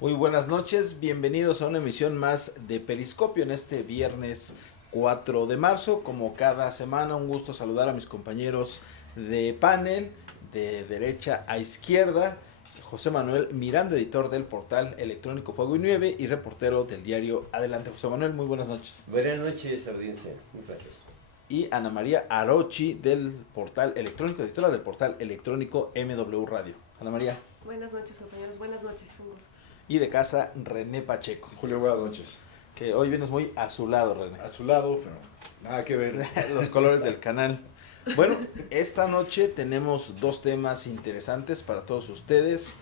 Muy buenas noches, bienvenidos a una emisión más de Periscopio en este viernes 4 de marzo. Como cada semana, un gusto saludar a mis compañeros de panel, de derecha a izquierda. José Manuel Miranda, editor del portal electrónico Fuego y Nieve y reportero del diario Adelante. José Manuel, muy buenas noches. Buenas noches, audiencia, un placer. Y Ana María Arochi, del portal electrónico, editora del portal electrónico MW Radio. Ana María. Buenas noches, compañeros, buenas noches, un gusto. Y de casa, René Pacheco. Julio, buenas noches. Que hoy vienes muy azulado, René. Azulado, pero nada que ver. Los colores del canal. Bueno, esta noche tenemos dos temas interesantes para todos ustedes.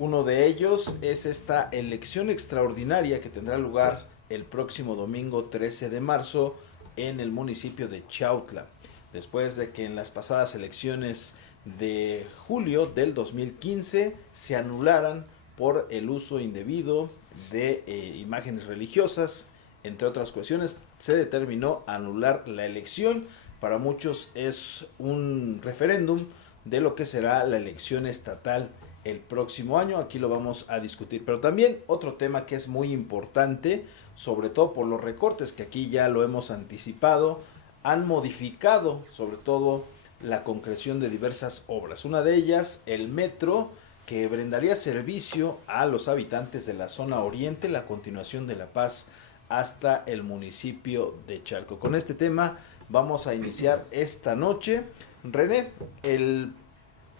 Uno de ellos es esta elección extraordinaria que tendrá lugar el próximo domingo 13 de marzo en el municipio de Chautla. Después de que en las pasadas elecciones de julio del 2015 se anularan por el uso indebido de imágenes religiosas, entre otras cuestiones, se determinó anular la elección. Para muchos es un referéndum de lo que será la elección estatal el próximo año. Aquí lo vamos a discutir, pero también otro tema que es muy importante, sobre todo por los recortes que aquí ya lo hemos anticipado, han modificado sobre todo la concreción de diversas obras. Una de ellas, el metro, que brindaría servicio a los habitantes de la zona oriente, la continuación de La Paz hasta el municipio de Chalco. Con este tema vamos a iniciar esta noche. René, el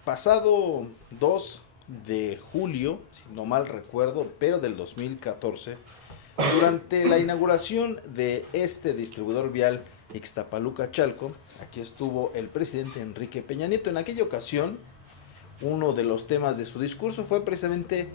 pasado 2 de julio, si no mal recuerdo, pero del 2014, durante la inauguración de este distribuidor vial Ixtapaluca-Chalco, aquí estuvo el presidente Enrique Peña Nieto. En aquella ocasión, uno de los temas de su discurso fue precisamente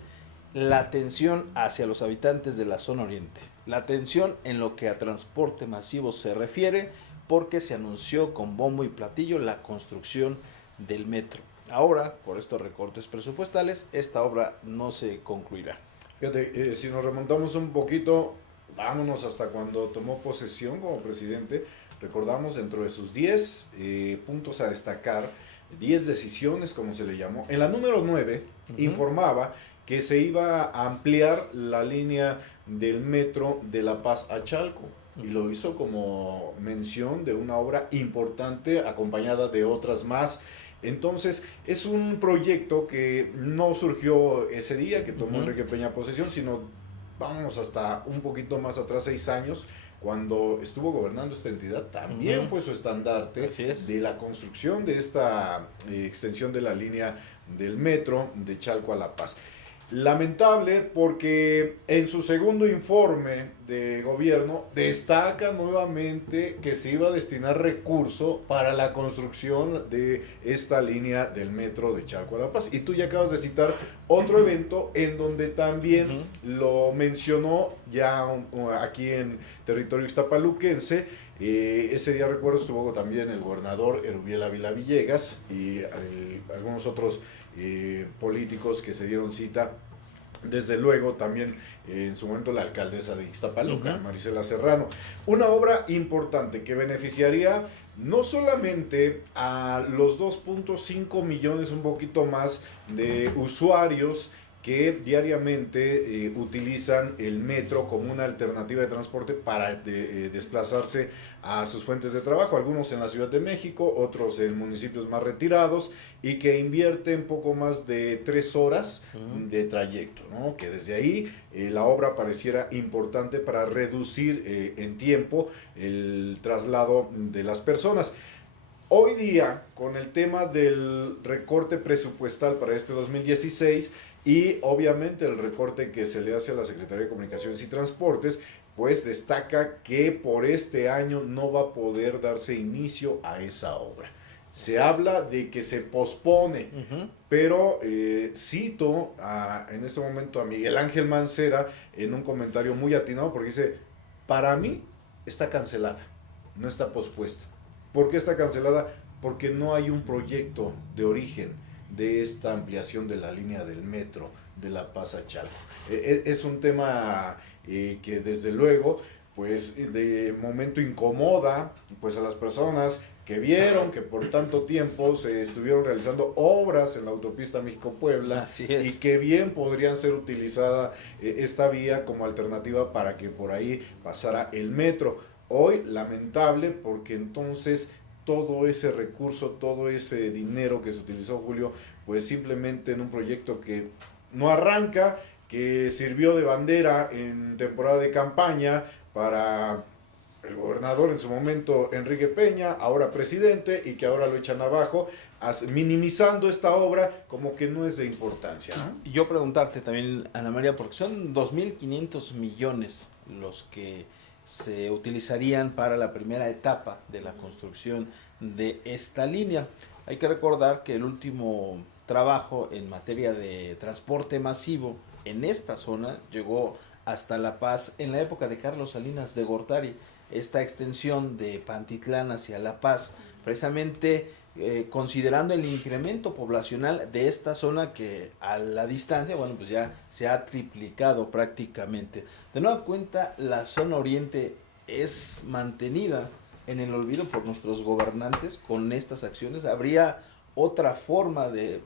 la atención hacia los habitantes de la zona oriente. La atención en lo que a transporte masivo se refiere, porque se anunció con bombo y platillo la construcción del metro. Ahora, por estos recortes presupuestales, esta obra no se concluirá. Fíjate, si nos remontamos un poquito, vámonos hasta cuando tomó posesión como presidente. Recordamos dentro de sus 10 puntos a destacar, 10 decisiones, como se le llamó. En la número 9 informaba que se iba a ampliar la línea del metro de La Paz a Chalco. Y lo hizo como mención de una obra importante acompañada de otras más. Entonces, es un proyecto que no surgió ese día que tomó Enrique Peña posesión, sino vamos hasta un poquito más atrás, 6 años, cuando estuvo gobernando esta entidad. También fue su estandarte de la construcción de esta extensión de la línea del metro de Chalco a La Paz. Lamentable porque en su segundo informe de gobierno destaca nuevamente que se iba a destinar recurso para la construcción de esta línea del metro de Chalco a La Paz. Y tú ya acabas de citar otro evento en donde también lo mencionó ya aquí en territorio ixtapaluquense. Ese día recuerdo estuvo también el gobernador Erubiel Ávila Villegas y algunos otros políticos que se dieron cita. Desde luego también en su momento la alcaldesa de Ixtapaluca, Marisela Serrano. Una obra importante que beneficiaría no solamente a los 2.5 millones, un poquito más, de usuarios que diariamente utilizan el metro como una alternativa de transporte para desplazarse a sus fuentes de trabajo, algunos en la Ciudad de México, otros en municipios más retirados, y que invierten poco más de 3 horas de trayecto, ¿no? Que desde ahí la obra pareciera importante para reducir en tiempo el traslado de las personas. Hoy día, con el tema del recorte presupuestal para este 2016 y obviamente el recorte que se le hace a la Secretaría de Comunicaciones y Transportes, pues destaca que por este año no va a poder darse inicio a esa obra. Se habla de que se pospone, pero cito en este momento a Miguel Ángel Mancera en un comentario muy atinado porque dice, para mí está cancelada. no está pospuesta. ¿Por qué está cancelada? Porque no hay un proyecto de origen de esta ampliación de la línea del metro de La Paz a Chalco. Es un tema que desde luego pues de momento incomoda pues a las personas que vieron que por tanto tiempo se estuvieron realizando obras en la autopista México-Puebla. Así es. Y que bien podrían ser utilizada esta vía como alternativa para que por ahí pasara el metro. Hoy lamentable porque entonces todo ese recurso, todo ese dinero que se utilizó, Julio, pues simplemente en un proyecto que no arranca, que sirvió de bandera en temporada de campaña para el gobernador en su momento, Enrique Peña, ahora presidente, y que ahora lo echan abajo, minimizando esta obra como que no es de importancia, ¿no? Yo preguntarte también, Ana María, porque son 2.500 millones los que se utilizarían para la primera etapa de la construcción de esta línea. Hay que recordar que el último trabajo en materia de transporte masivo en esta zona llegó hasta La Paz en la época de Carlos Salinas de Gortari. Esta extensión de Pantitlán hacia La Paz, precisamente considerando el incremento poblacional de esta zona que a la distancia, bueno, pues ya se ha triplicado prácticamente. De nueva cuenta, la zona oriente es mantenida en el olvido por nuestros gobernantes con estas acciones. ¿Habría otra forma de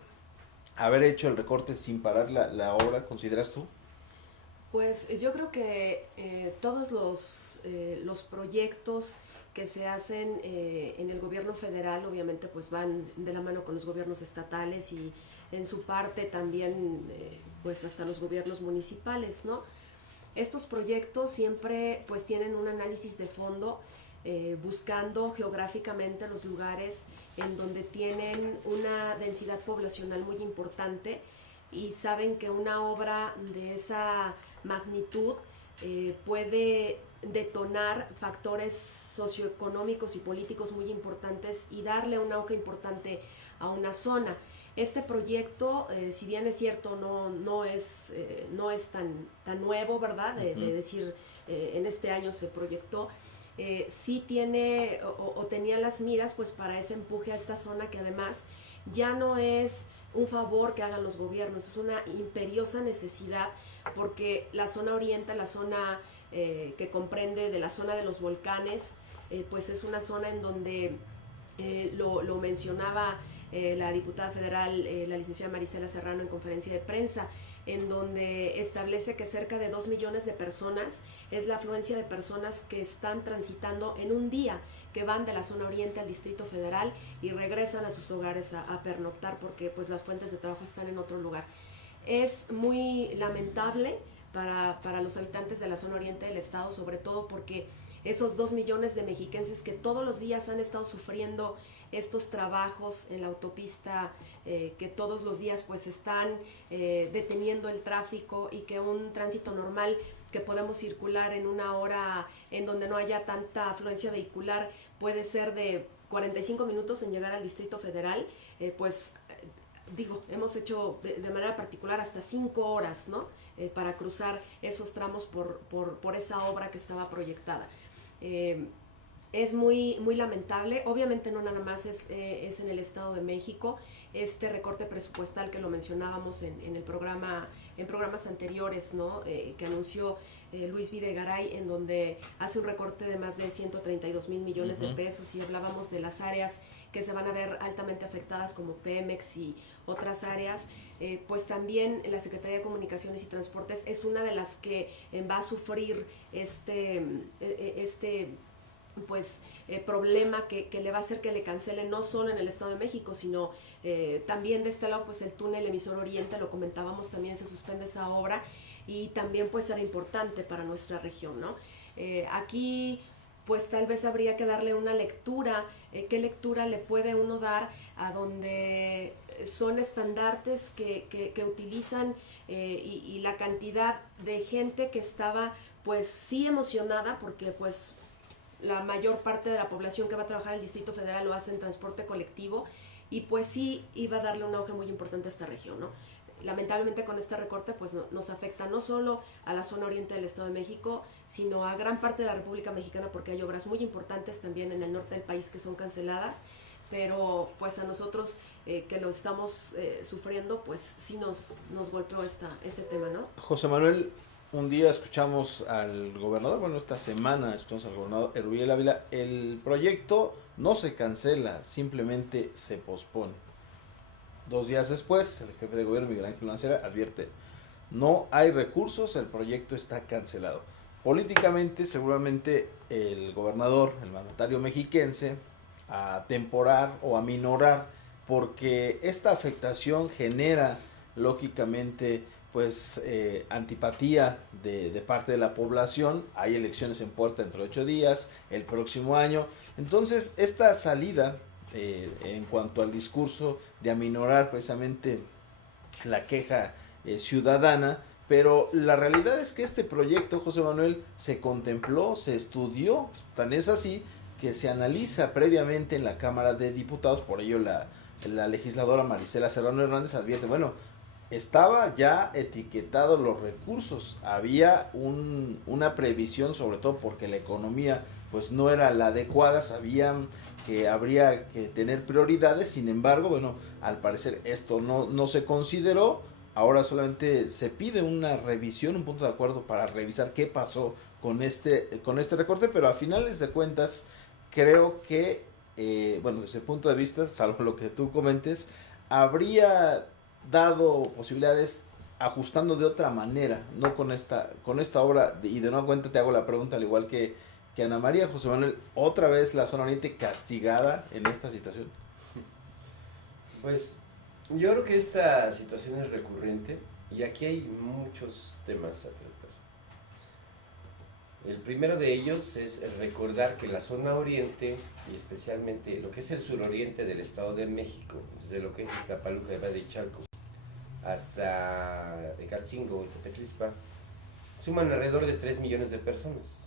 haber hecho el recorte sin parar la obra, consideras tú? Pues yo creo que todos los proyectos que se hacen en el gobierno federal obviamente pues van de la mano con los gobiernos estatales y en su parte también pues hasta los gobiernos municipales, ¿no? Estos proyectos siempre pues tienen un análisis de fondo buscando geográficamente los lugares en donde tienen una densidad poblacional muy importante y saben que una obra de esa magnitud puede detonar factores socioeconómicos y políticos muy importantes y darle un auge importante a una zona. Este proyecto, si bien es cierto, no es tan nuevo, ¿verdad? De decir, en este año se proyectó, sí tiene o tenía las miras pues para ese empuje a esta zona que además ya no es un favor que hagan los gobiernos, es una imperiosa necesidad porque la zona oriente, la zona que comprende de la zona de los volcanes, pues es una zona en donde lo mencionaba la diputada federal, la licenciada Marisela Serrano en conferencia de prensa, en donde establece que cerca de 2 millones de personas es la afluencia de personas que están transitando en un día, que van de la zona oriente al Distrito Federal y regresan a sus hogares a pernoctar porque pues las fuentes de trabajo están en otro lugar. Es muy lamentable para los habitantes de la zona oriente del estado, sobre todo porque esos 2 millones de mexiquenses que todos los días han estado sufriendo estos trabajos en la autopista, que todos los días pues están deteniendo el tráfico y que un tránsito normal que podemos circular en una hora en donde no haya tanta afluencia vehicular puede ser de 45 minutos en llegar al Distrito Federal, hemos hecho de manera particular hasta 5 horas, ¿no? Para cruzar esos tramos por esa obra que estaba proyectada. Es muy lamentable, obviamente no nada más es en el Estado de México, este recorte presupuestal que lo mencionábamos en el programa, en programas anteriores, ¿no? Que anunció Luis Videgaray, en donde hace un recorte de más de 132 mil millones de pesos y hablábamos de las áreas que se van a ver altamente afectadas como Pemex y otras áreas, pues también la Secretaría de Comunicaciones y Transportes es una de las que va a sufrir este problema que le va a hacer que le cancelen no solo en el Estado de México, sino también de este lado pues el túnel emisor oriente, lo comentábamos, también se suspende esa obra y también pues será importante para nuestra región, ¿no? Aquí pues tal vez habría que darle una lectura, qué lectura le puede uno dar a donde son estandartes que utilizan y la cantidad de gente que estaba pues sí emocionada porque pues la mayor parte de la población que va a trabajar en el Distrito Federal lo hace en transporte colectivo y pues sí iba a darle un auge muy importante a esta región, ¿no? lamentablemente con este recorte pues nos afecta no solo a la zona oriente del Estado de México, sino a gran parte de la República Mexicana, porque hay obras muy importantes también en el norte del país que son canceladas, pero pues a nosotros que lo estamos sufriendo, pues sí nos golpeó este tema, ¿no? José Manuel, un día escuchamos al gobernador, bueno, esta semana escuchamos al gobernador Erubiel Ávila, el proyecto no se cancela, simplemente se pospone. 2 días después, el jefe de gobierno, Miguel Ángel Mancera, advierte, no hay recursos, el proyecto está cancelado. Políticamente, seguramente el gobernador, el mandatario mexiquense, a temporar o a minorar, porque esta afectación genera, lógicamente, pues antipatía de parte de la población. Hay elecciones en puerta dentro de 8 días, el próximo año. Entonces, esta salida en cuanto al discurso de aminorar precisamente la queja ciudadana, pero la realidad es que este proyecto, José Manuel, se contempló, se estudió, tan es así que se analiza previamente en la Cámara de Diputados. Por ello la legisladora Marisela Serrano Hernández advierte, bueno, estaba ya etiquetado los recursos, había una previsión, sobre todo porque la economía pues no era la adecuada, sabían que habría que tener prioridades. Sin embargo, bueno, al parecer esto no se consideró. Ahora solamente se pide una revisión, un punto de acuerdo para revisar qué pasó con este recorte, pero a finales de cuentas creo que, bueno, desde el punto de vista, salvo lo que tú comentes, habría dado posibilidades ajustando de otra manera, no con esta obra. Y de nueva cuenta te hago la pregunta, al igual que Ana María, José Manuel, otra vez la zona oriente castigada en esta situación. Pues yo creo que esta situación es recurrente y aquí hay muchos temas a tratar. El primero de ellos es recordar que la zona oriente, y especialmente lo que es el suroriente del Estado de México, desde lo que es Iztapaluca, Valle de Chalco, hasta Ecatzingo y Tepetlispa, suman alrededor de 3 millones de personas.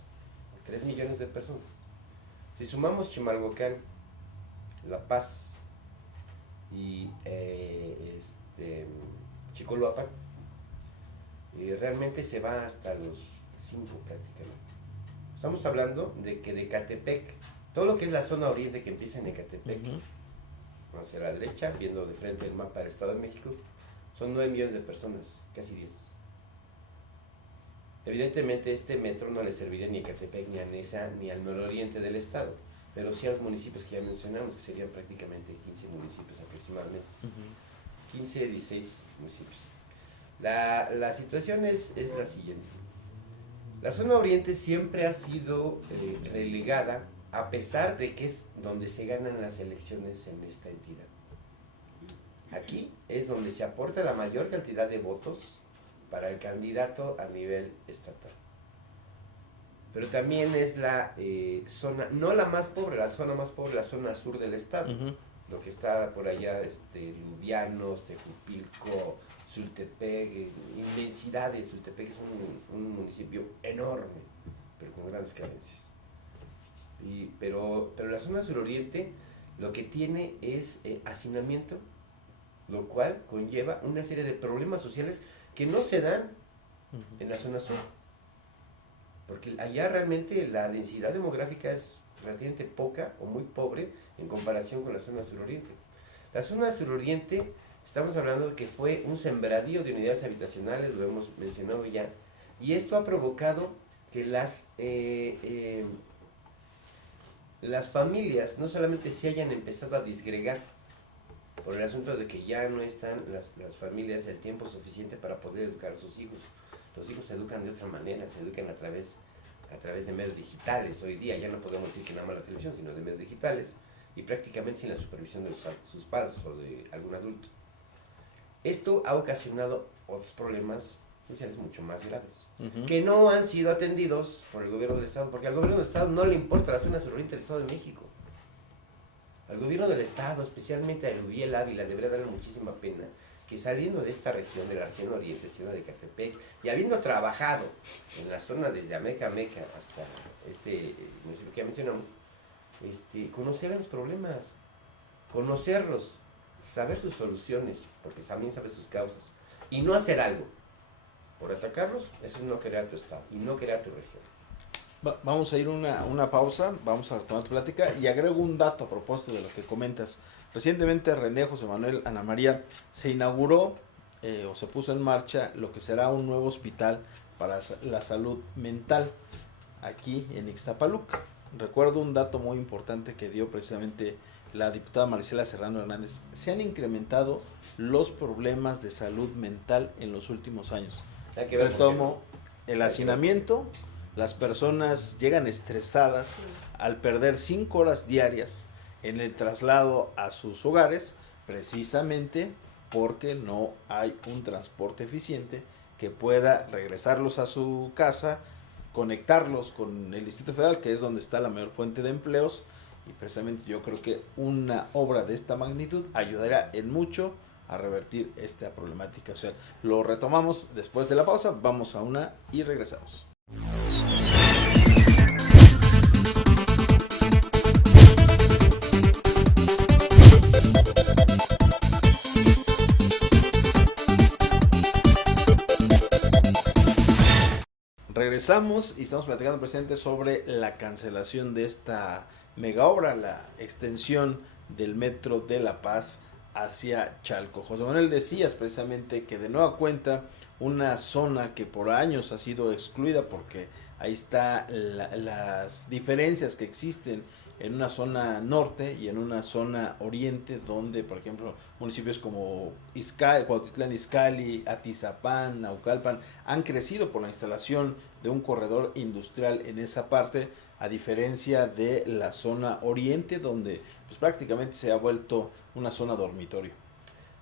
3 millones de personas. Si sumamos Chimalhuacán, La Paz y Chicoloapan, realmente se va hasta los 5 prácticamente. Estamos hablando de que de Ecatepec, todo lo que es la zona oriente que empieza en Ecatepec, hacia la derecha, viendo de frente el mapa del Estado de México, son 9 millones de personas, casi 10. Evidentemente este metro no le serviría ni a Ecatepec, ni a Neza, ni al nororiente del estado, pero sí a los municipios que ya mencionamos, que serían prácticamente 15 municipios aproximadamente. 15, 16 municipios. La situación es la siguiente. La zona oriente siempre ha sido relegada, a pesar de que es donde se ganan las elecciones en esta entidad. Aquí es donde se aporta la mayor cantidad de votos para el candidato a nivel estatal. Pero también es la zona, no la más pobre, la zona más pobre, la zona sur del estado. Lo que está por allá, Lubianos, Tejupilco, Sultepec, inmensidades. Sultepec es un municipio enorme, pero con grandes carencias. Pero la zona suroriente lo que tiene es hacinamiento, lo cual conlleva una serie de problemas sociales que no se dan en la zona sur, porque allá realmente la densidad demográfica es relativamente poca o muy pobre en comparación con la zona suroriente. La zona suroriente, estamos hablando de que fue un sembradío de unidades habitacionales, lo hemos mencionado ya, y esto ha provocado que las familias no solamente se hayan empezado a disgregar, por el asunto de que ya no están las familias el tiempo suficiente para poder educar a sus hijos. Los hijos se educan de otra manera, se educan a través de medios digitales. Hoy día ya no podemos decir que nada más la televisión, sino de medios digitales, y prácticamente sin la supervisión de sus padres o de algún adulto. Esto ha ocasionado otros problemas sociales mucho más graves, que no han sido atendidos por el gobierno del Estado, porque al gobierno del Estado no le importa la zona suroriente del Estado de México. Al gobierno del estado, especialmente a Erubiel Ávila, debería darle muchísima pena que saliendo de esta región, de la región oriente, ciudad de Ecatepec, y habiendo trabajado en la zona desde Ameca hasta este municipio que ya mencionamos, conocer los problemas, conocerlos, saber sus soluciones, porque también sabe sus causas, Y no hacer algo por atacarlos, eso es no querer a tu estado y no querer a tu región. Vamos a ir una pausa, vamos a retomar tu plática y agrego un dato a propósito de lo que comentas. Recientemente René José Manuel Ana María se inauguró o se puso en marcha lo que será un nuevo hospital para la salud mental aquí en Ixtapaluca. Recuerdo un dato muy importante que dio precisamente la diputada Marisela Serrano Hernández. Se han incrementado los problemas de salud mental en los últimos años. Hay que ver Retomo el hacinamiento. Las personas llegan estresadas al perder 5 horas diarias en el traslado a sus hogares, precisamente porque no hay un transporte eficiente que pueda regresarlos a su casa, conectarlos con el Distrito Federal, que es donde está la mayor fuente de empleos, y precisamente yo creo que una obra de esta magnitud ayudará en mucho a revertir esta problemática. O sea, lo retomamos después de la pausa, vamos a una y regresamos. Regresamos y estamos platicando presente sobre la cancelación de esta mega obra, la extensión del metro de La Paz hacia Chalco. José Manuel, decías precisamente que de nueva cuenta una zona que por años ha sido excluida porque ahí está las diferencias que existen en una zona norte y en una zona oriente, donde por ejemplo municipios como Cuautitlán Izcalli, Atizapán, Naucalpan han crecido por la instalación de un corredor industrial en esa parte, a diferencia de la zona oriente, donde pues prácticamente se ha vuelto una zona dormitorio.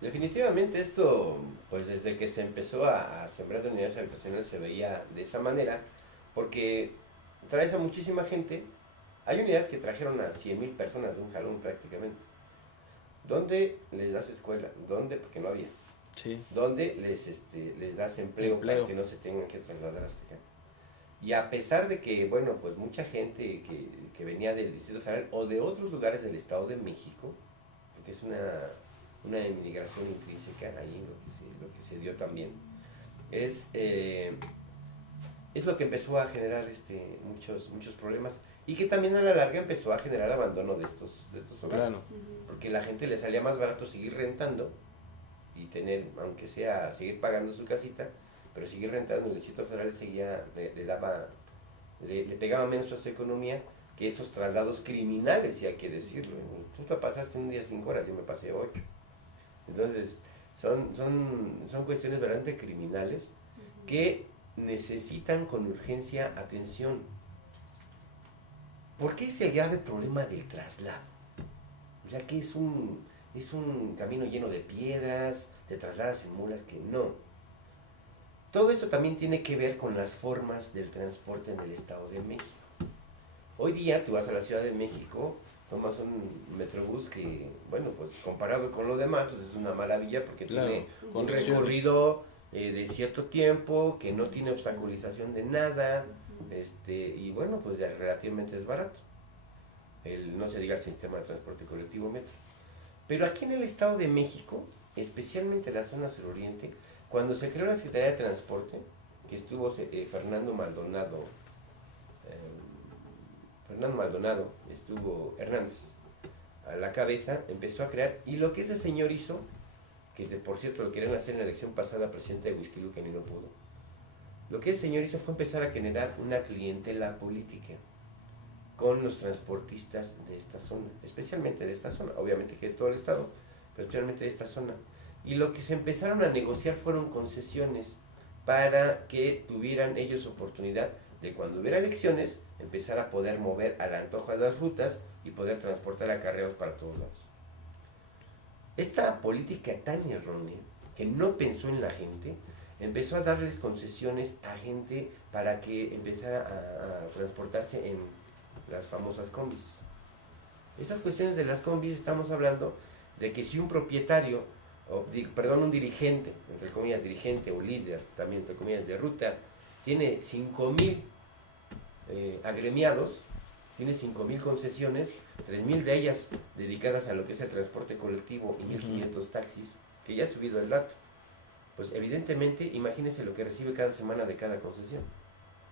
Definitivamente esto, pues desde que se empezó a sembrar de unidades habitacionales se veía de esa manera, porque traes a muchísima gente. Hay unidades que trajeron a 100,000 personas de un jalón prácticamente. ¿Dónde les das escuela? ¿Dónde? Porque no había. Sí. ¿Dónde les das empleo para que no se tengan que trasladar hasta acá? Y a pesar de que, bueno, pues mucha gente que venía del Distrito Federal o de otros lugares del Estado de México, porque es una emigración intrínseca ahí, lo que se dio también, es lo que empezó a generar muchos problemas, y que también a la larga empezó a generar abandono de estos hogares. Claro. Porque la gente le salía más barato seguir rentando y tener, aunque sea seguir pagando su casita, pero seguir rentando. El Distrito Federal le pegaba menos a su economía que esos traslados criminales, si hay que decirlo. Tú te pasaste un día 5 horas, yo me pasé 8. Entonces, son cuestiones verdaderamente criminales que necesitan con urgencia atención. ¿Por qué es el grave problema del traslado? Ya que es un camino lleno de piedras, te trasladas en mulas, que no. Todo esto también tiene que ver con las formas del transporte en el Estado de México. Hoy día tú vas a la Ciudad de México, tomas un metrobús que, bueno, pues comparado con lo demás, pues es una maravilla porque claro, tiene un recorrido de cierto tiempo, que no tiene obstaculización de nada, y bueno, pues ya relativamente es barato. No se diga el sistema de transporte colectivo metro. Pero aquí en el Estado de México, especialmente en la zona suroriente, cuando se creó la Secretaría de Transporte, que estuvo Fernando Maldonado, estuvo Hernández a la cabeza, empezó a crear, y lo que ese señor hizo, que por cierto lo querían hacer en la elección pasada presidente de Huixquilucan y no pudo, lo que ese señor hizo fue empezar a generar una clientela política con los transportistas de esta zona, especialmente de esta zona, obviamente que de todo el estado, pero especialmente de esta zona. Y lo que se empezaron a negociar fueron concesiones para que tuvieran ellos oportunidad de, cuando hubiera elecciones, empezar a poder mover al antojo de las rutas y poder transportar acarreos para todos lados. Esta política tan errónea, que no pensó en la gente, empezó a darles concesiones a gente para que empezara a transportarse en las famosas combis. Esas cuestiones de las combis, estamos hablando de que si un propietario, un dirigente, entre comillas dirigente o líder, también entre comillas de ruta, tiene 5,000 agremiados, tiene 5,000 concesiones, 3,000 de ellas dedicadas a lo que es el transporte colectivo y 1,500 taxis, que ya ha subido el dato. Pues evidentemente, imagínense lo que recibe cada semana de cada concesión.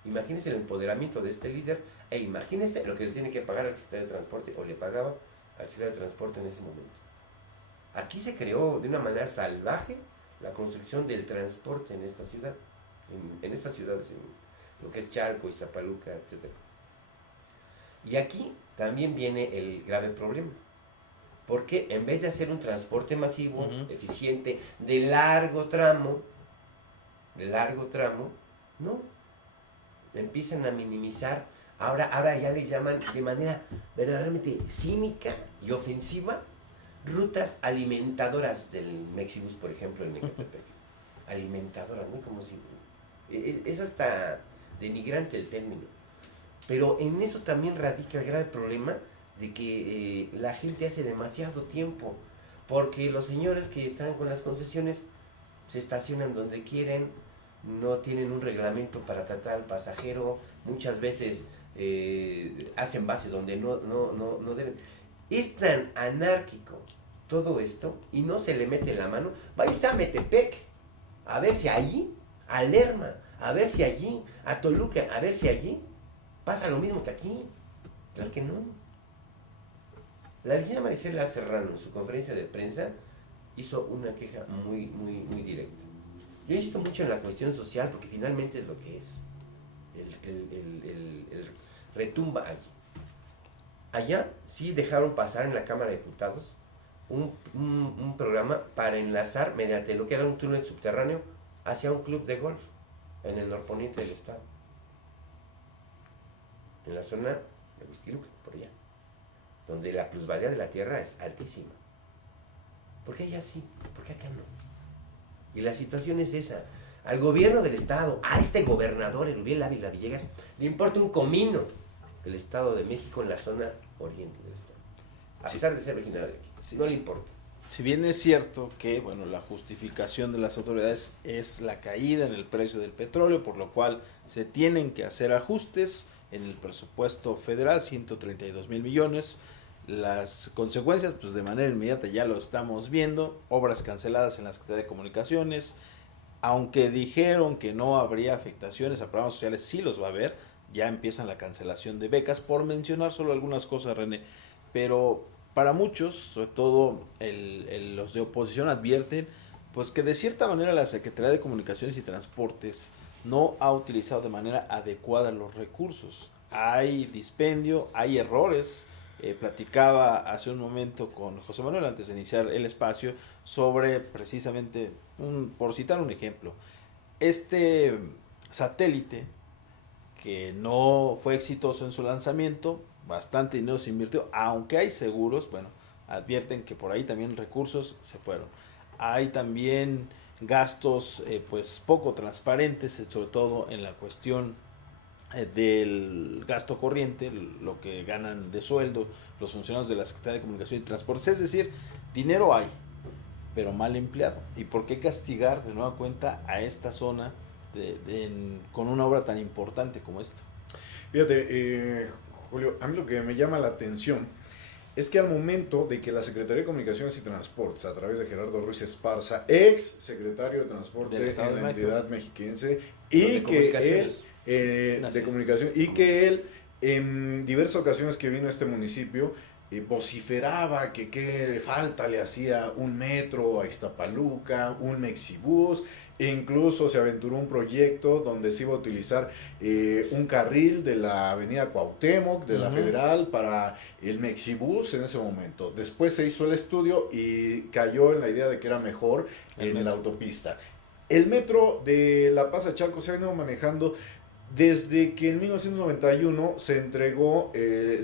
Imagínense el empoderamiento de este líder e imagínense lo que le tiene que pagar al secretario de Transporte o le pagaba al secretario de Transporte en ese momento. Aquí se creó de una manera salvaje la construcción del transporte en esta ciudad, en estas ciudades, en lo que es Chalco, Iztapaluca, etc. Y aquí también viene el grave problema. Porque en vez de hacer un transporte masivo, eficiente, de largo tramo, no, empiezan a minimizar, ahora ya les llaman de manera verdaderamente cínica y ofensiva, rutas alimentadoras del Mexibus, por ejemplo, en Ecatepec. Alimentadoras, ¿no? Como si, es hasta denigrante el término. Pero en eso también radica el grave problema de que la gente hace demasiado tiempo, porque los señores que están con las concesiones se estacionan donde quieren, no tienen un reglamento para tratar al pasajero, muchas veces hacen base donde no deben. Es tan anárquico todo esto y no se le mete la mano. Vaya usted a Metepec, a ver si allí, a Lerma, a ver si allí, a Toluca, a ver si allí pasa lo mismo que aquí. Claro que no. La licenciada Marisela Serrano, en su conferencia de prensa, hizo una queja muy directa. Yo insisto mucho en la cuestión social porque finalmente es lo que es. El retumba allí. Allá sí dejaron pasar en la Cámara de Diputados un programa para enlazar mediante lo que era un túnel subterráneo hacia un club de golf en el norponiente del estado. En la zona de Huixquiluca, por allá, donde la plusvalía de la tierra es altísima. ¿Por qué allá sí? ¿Por qué acá no? Y la situación es esa. Al gobierno del estado, a este gobernador, Erubiel Ávila Villegas, le importa un comino el Estado de México en la zona oriente del estado. A pesar de ser originario de aquí. No le importa. Si bien es cierto que, bueno, la justificación de las autoridades es la caída en el precio del petróleo, por lo cual se tienen que hacer ajustes en el presupuesto federal, 132 mil millones. Las consecuencias, pues de manera inmediata ya lo estamos viendo, obras canceladas en la Secretaría de Comunicaciones, aunque dijeron que no habría afectaciones a programas sociales, sí los va a haber, ya empiezan la cancelación de becas, por mencionar solo algunas cosas, René, pero para muchos, sobre todo los de oposición, advierten pues que de cierta manera la Secretaría de Comunicaciones y Transportes no ha utilizado de manera adecuada los recursos. Hay dispendio, hay errores. Platicaba hace un momento con José Manuel antes de iniciar el espacio sobre precisamente, por citar un ejemplo, este satélite que no fue exitoso en su lanzamiento, bastante dinero se invirtió, aunque hay seguros, bueno, advierten que por ahí también recursos se fueron. Hay también gastos pues poco transparentes, sobre todo en la cuestión del gasto corriente, lo que ganan de sueldo los funcionarios de la Secretaría de Comunicación y Transportes, es decir, dinero hay, pero mal empleado. ¿Y por qué castigar de nueva cuenta a esta zona con una obra tan importante como esta? Fíjate, Julio, a mí lo que me llama la atención es que al momento de que la Secretaría de Comunicaciones y Transportes, a través de Gerardo Ruiz Esparza, ex secretario de Transporte en la entidad mexiquense, y que él de comunicación, y que él en diversas ocasiones que vino a este municipio vociferaba que qué falta le hacía un metro a Iztapaluca, un Mexibus, e incluso se aventuró un proyecto donde se iba a utilizar un carril de la avenida Cuauhtémoc, de la Federal, para el Mexibus en ese momento. Después se hizo el estudio y cayó en la idea de que era mejor en la autopista. El metro de La Paz a Chalco se ha venido manejando desde que en 1991 se entregó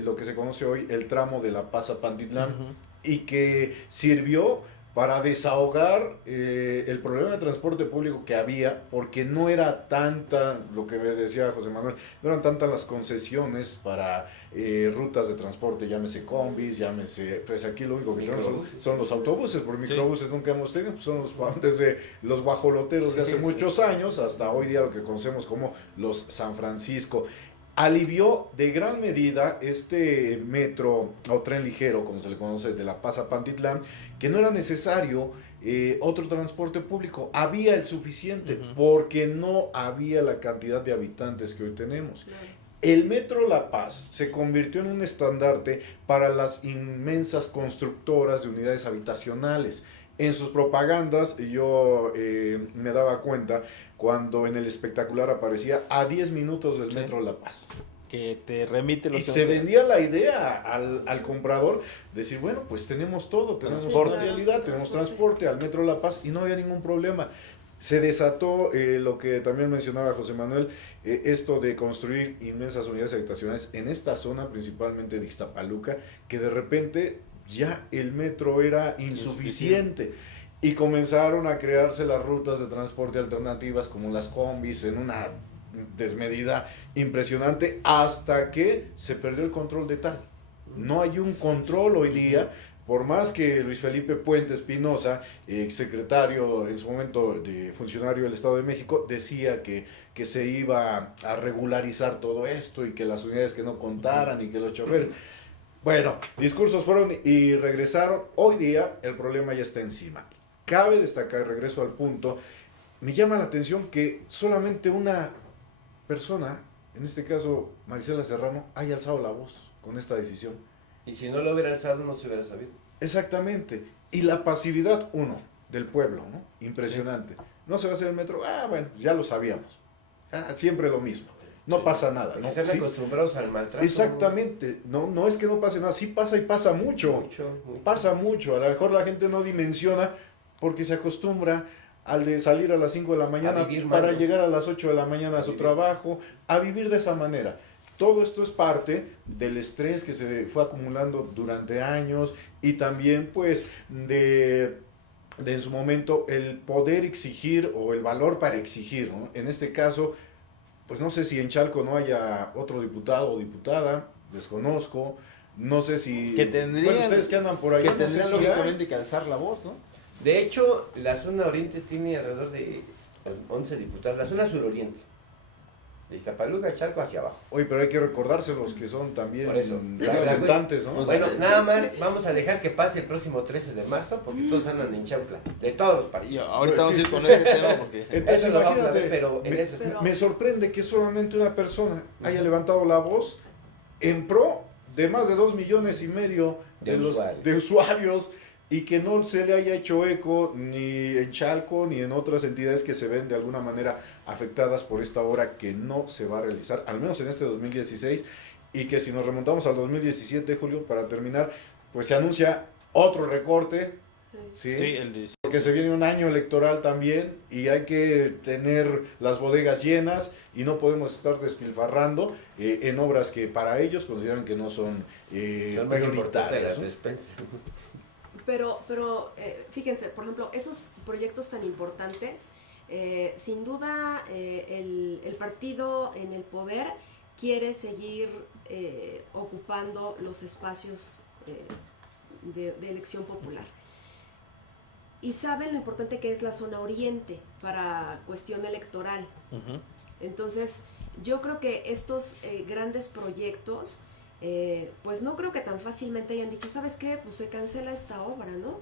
lo que se conoce hoy el tramo de La Paz a Pantitlán, y que sirvió para desahogar el problema de transporte público que había, porque no era tanta, lo que me decía José Manuel, no eran tantas las concesiones para rutas de transporte, llámese combis, llámese, pues aquí lo único que tenemos son los autobuses, por microbuses nunca hemos tenido, pues son desde los guajoloteros de hace muchos años hasta hoy día lo que conocemos como los San Francisco. alivió de gran medida este metro o tren ligero, como se le conoce, de La Paz a Pantitlán, que no era necesario otro transporte público. Había el suficiente, porque no había la cantidad de habitantes que hoy tenemos. Claro. El Metro La Paz se convirtió en un estandarte para las inmensas constructoras de unidades habitacionales. En sus propagandas yo me daba cuenta cuando en el espectacular aparecía a 10 minutos del Metro La Paz. Que te remite Y los se vendía la idea al comprador, decir, bueno, pues tenemos todo, tenemos Transporte. una vialidad, tenemos transporte al Metro La Paz y no había ningún problema. Se desató lo que también mencionaba José Manuel, esto de construir inmensas unidades habitacionales en esta zona, principalmente de Ixtapaluca, que de repente ya el metro era insuficiente. Y comenzaron a crearse las rutas de transporte alternativas como las combis en una desmedida impresionante hasta que se perdió el control de tal. No hay un control hoy día, por más que Luis Felipe Puente Espinosa, exsecretario en su momento de funcionario del Estado de México, decía que se iba a regularizar todo esto y que las unidades que no contaran y que los choferes... Bueno, discursos fueron y regresaron. Hoy día el problema ya está encima. Cabe destacar, regreso al punto, me llama la atención que solamente una persona, en este caso Marisela Serrano, haya alzado la voz con esta decisión. Y si no lo hubiera alzado, no se hubiera sabido. Exactamente. Y la pasividad, del pueblo, ¿no? Impresionante. No se va a hacer el metro, bueno, ya lo sabíamos. Siempre lo mismo. No pasa nada, ¿no? Están Sí, acostumbrados al maltrato. exactamente. No es que no pase nada, sí pasa y pasa mucho. Mucho. Pasa mucho. A lo mejor la gente no dimensiona porque se acostumbra al de salir a las 5 de la mañana vivir para mal, ¿no? llegar a las 8 de la mañana a su vivir. trabajo, a vivir de esa manera. Todo esto es parte del estrés que se fue acumulando durante años y también pues de en su momento el poder exigir o el valor para exigir, ¿no? En este caso, pues no sé si en Chalco no haya otro diputado o diputada, desconozco, no sé si... Que tendrían, bueno, ustedes que andan por allá, que no sé tendrían si hay. lógicamente que alzar la voz, ¿no? De hecho, la zona oriente tiene alrededor de 11 diputados. La zona suroriente. De Iztapaluca, Chalco hacia abajo. Oye, pero hay que recordárselos que son también Por eso. representantes, ¿no? Pues, Bueno, nada más vamos a dejar que pase el próximo 13 de marzo porque todos andan en Chautla, de todos los Y partidos. ahorita vamos a ir Sí, con pues, ese tema porque... Entonces, Eso lo vamos a imagínate, ver, pero en eso Pero- me sorprende que solamente una persona haya levantado la voz en pro de más de 2,5 millones de usuarios y que no se le haya hecho eco ni en Chalco ni en otras entidades que se ven de alguna manera afectadas por esta obra que no se va a realizar, al menos en este 2016, y que si nos remontamos al 2017, Julio, para terminar, pues se anuncia otro recorte, ¿sí? Sí, el de... Porque se viene un año electoral también y hay que tener las bodegas llenas y no podemos estar despilfarrando en obras que para ellos consideran que no son son más importantes prioritarias, las ¿no? despensas. Pero fíjense, por ejemplo, esos proyectos tan importantes, sin duda el partido en el poder quiere seguir ocupando los espacios de elección popular. Y saben lo importante que es la zona oriente para cuestión electoral. Ujú. Entonces, yo creo que estos grandes proyectos, pues no creo que tan fácilmente hayan dicho, ¿sabes qué? Pues se cancela esta obra, ¿no?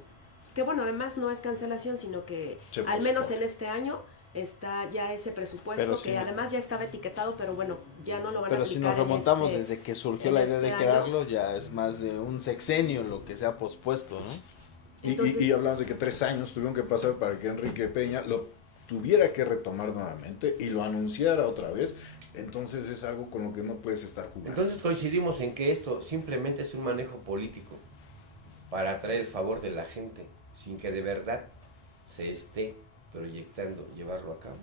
Que bueno, además no es cancelación, sino que Se al menos pospone. en este año está ya ese presupuesto Pero que sí. además ya estaba etiquetado, pero bueno, ya no lo van a Pero aplicar. si nos remontamos en este- desde que surgió en la idea de este crearlo, ya es más de un sexenio lo que se ha pospuesto, ¿no? Entonces- Y hablamos de que 3 años tuvieron que pasar para que Enrique Peña lo tuviera que retomar nuevamente y lo anunciara otra vez, entonces es algo con lo que no puedes estar jugando. Entonces coincidimos en que esto simplemente es un manejo político para atraer el favor de la gente, sin que de verdad se esté proyectando llevarlo a cabo.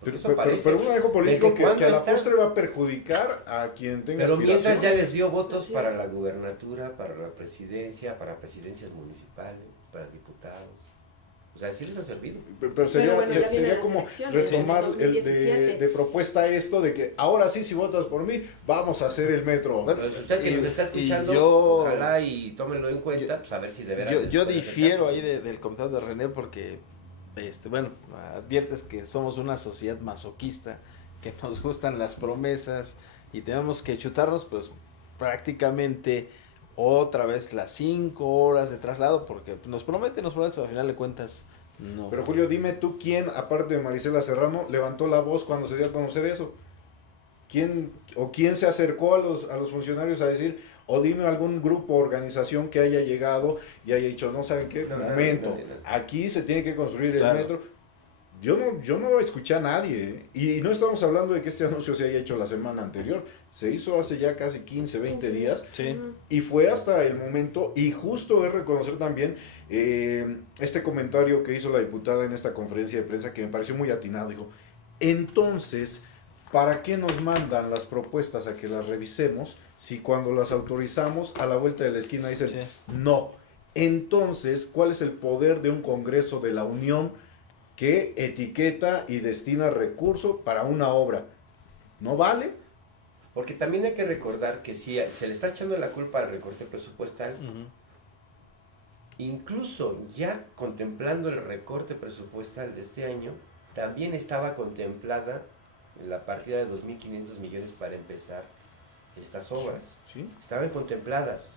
Porque eso parece. pero un manejo político ¿Desde cuándo que a la está? postre va a perjudicar a quien tenga Pero aspiración. mientras ya les dio votos Así para es. la gubernatura, para la presidencia, para presidencias municipales, para diputados. O sea, sí les ha servido. Pero sería, bueno, ya vienen sería las como elecciones retomar en 2017. de propuesta esto de que ahora sí, si votas por mí, vamos a hacer el metro. Bueno, Pero si usted que y- nos está y escuchando, yo- ojalá y tómenlo en cuenta, pues a ver si de verdad. Yo les puede hacer difiero caso. ahí del comentario de René porque, bueno, adviertes que somos una sociedad masoquista, que nos gustan las promesas, y tenemos que chutarnos pues prácticamente otra vez las 5 horas de traslado, porque nos prometen, pero al final de cuentas no. Pero Julio, dime tú quién, aparte de Marisela Serrano, levantó la voz cuando se dio a conocer eso. ¿Quién se acercó a los funcionarios a decir, o dime algún grupo o organización que haya llegado y haya dicho, no saben qué, No, momento, no. aquí se tiene que construir Claro. el metro? Yo no escuché a nadie, y no estamos hablando de que este anuncio se haya hecho la semana anterior, se hizo hace ya casi 15, 20 días, Sí. y fue hasta el momento, y justo es reconocer también este comentario que hizo la diputada en esta conferencia de prensa que me pareció muy atinado. Dijo, entonces, ¿para qué nos mandan las propuestas a que las revisemos si cuando las autorizamos a la vuelta de la esquina dicen Sí. no? Entonces, ¿cuál es el poder de un Congreso de la Unión que etiqueta y destina recursos para una obra? ¿No vale? Porque también hay que recordar que si se le está echando la culpa al recorte presupuestal, Ujú. incluso ya contemplando el recorte presupuestal de este año, también estaba contemplada la partida de 2.500 millones para empezar estas obras. Sí. Estaban contempladas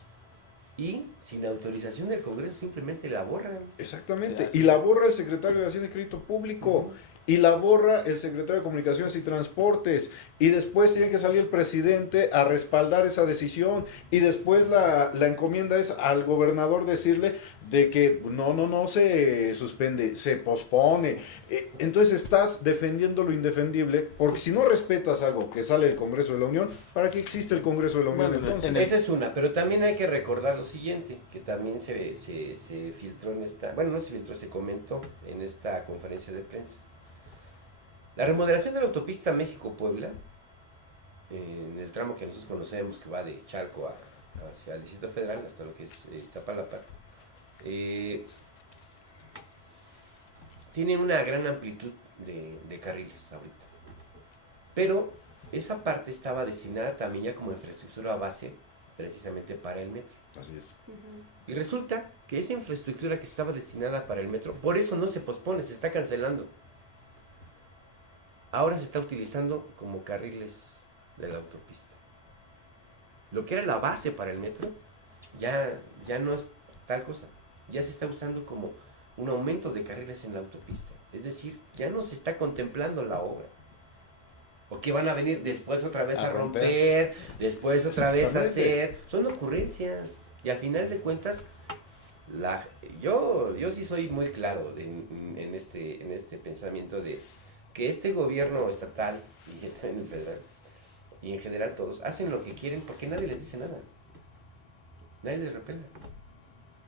y sin autorización del Congreso simplemente la borran. Exactamente. Sí, así Y la es. borra el secretario de Hacienda y Crédito Público. Y la borra el secretario de Comunicaciones y Transportes. Y después tiene que salir el presidente a respaldar esa decisión. Y después la encomienda es al gobernador decirle de que no se suspende, se pospone. Entonces estás defendiendo lo indefendible, porque si no respetas algo que sale del Congreso de la Unión, ¿para qué existe el Congreso de la Unión Bueno, entonces? Esa es una, pero también hay que recordar lo siguiente, que también se filtró en esta, bueno, no se filtró, se comentó en esta conferencia de prensa. La remodelación de la autopista México-Puebla, en el tramo que nosotros conocemos, que va de Chalco hacia el Distrito Federal, hasta lo que es Iztapalapa, tiene una gran amplitud de carriles ahorita. Pero esa parte estaba destinada también ya como infraestructura base, precisamente para el metro. Así es. Y resulta que esa infraestructura que estaba destinada para el metro, por eso no se pospone, se está cancelando. Ahora se está utilizando como carriles de la autopista. Lo que era la base para el metro, ya no es tal cosa. Ya se está usando como un aumento de carriles en la autopista. Es decir, ya no se está contemplando la obra. O que van a venir después otra vez a romper, después otra vez a hacer. Son ocurrencias. Y al final de cuentas, yo sí soy muy claro en este pensamiento de que este gobierno estatal y también el federal, y en general todos, hacen lo que quieren porque nadie les dice nada. Nadie les repela.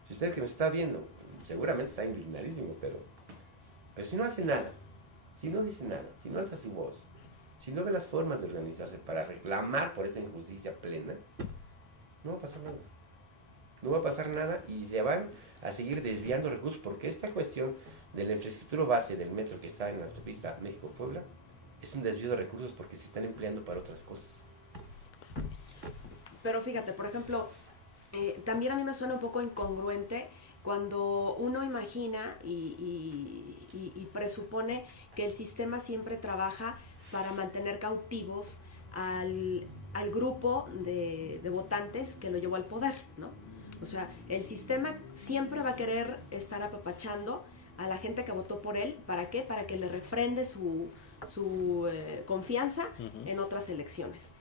Si usted que nos está viendo, seguramente está indignadísimo, pero si no hace nada, si no dice nada, si no alza su voz, si no ve las formas de organizarse para reclamar por esa injusticia plena, no va a pasar nada. No va a pasar nada y se van a seguir desviando recursos porque esta cuestión de la infraestructura base del metro que está en la autopista México-Puebla es un desvío de recursos porque se están empleando para otras cosas. Pero fíjate, por ejemplo, también a mí me suena un poco incongruente cuando uno imagina y presupone que el sistema siempre trabaja para mantener cautivos al grupo de votantes que lo llevó al poder, ¿no? O sea, el sistema siempre va a querer estar apapachando a la gente que votó por él. ¿Para qué? Para que le refrende su confianza en otras elecciones.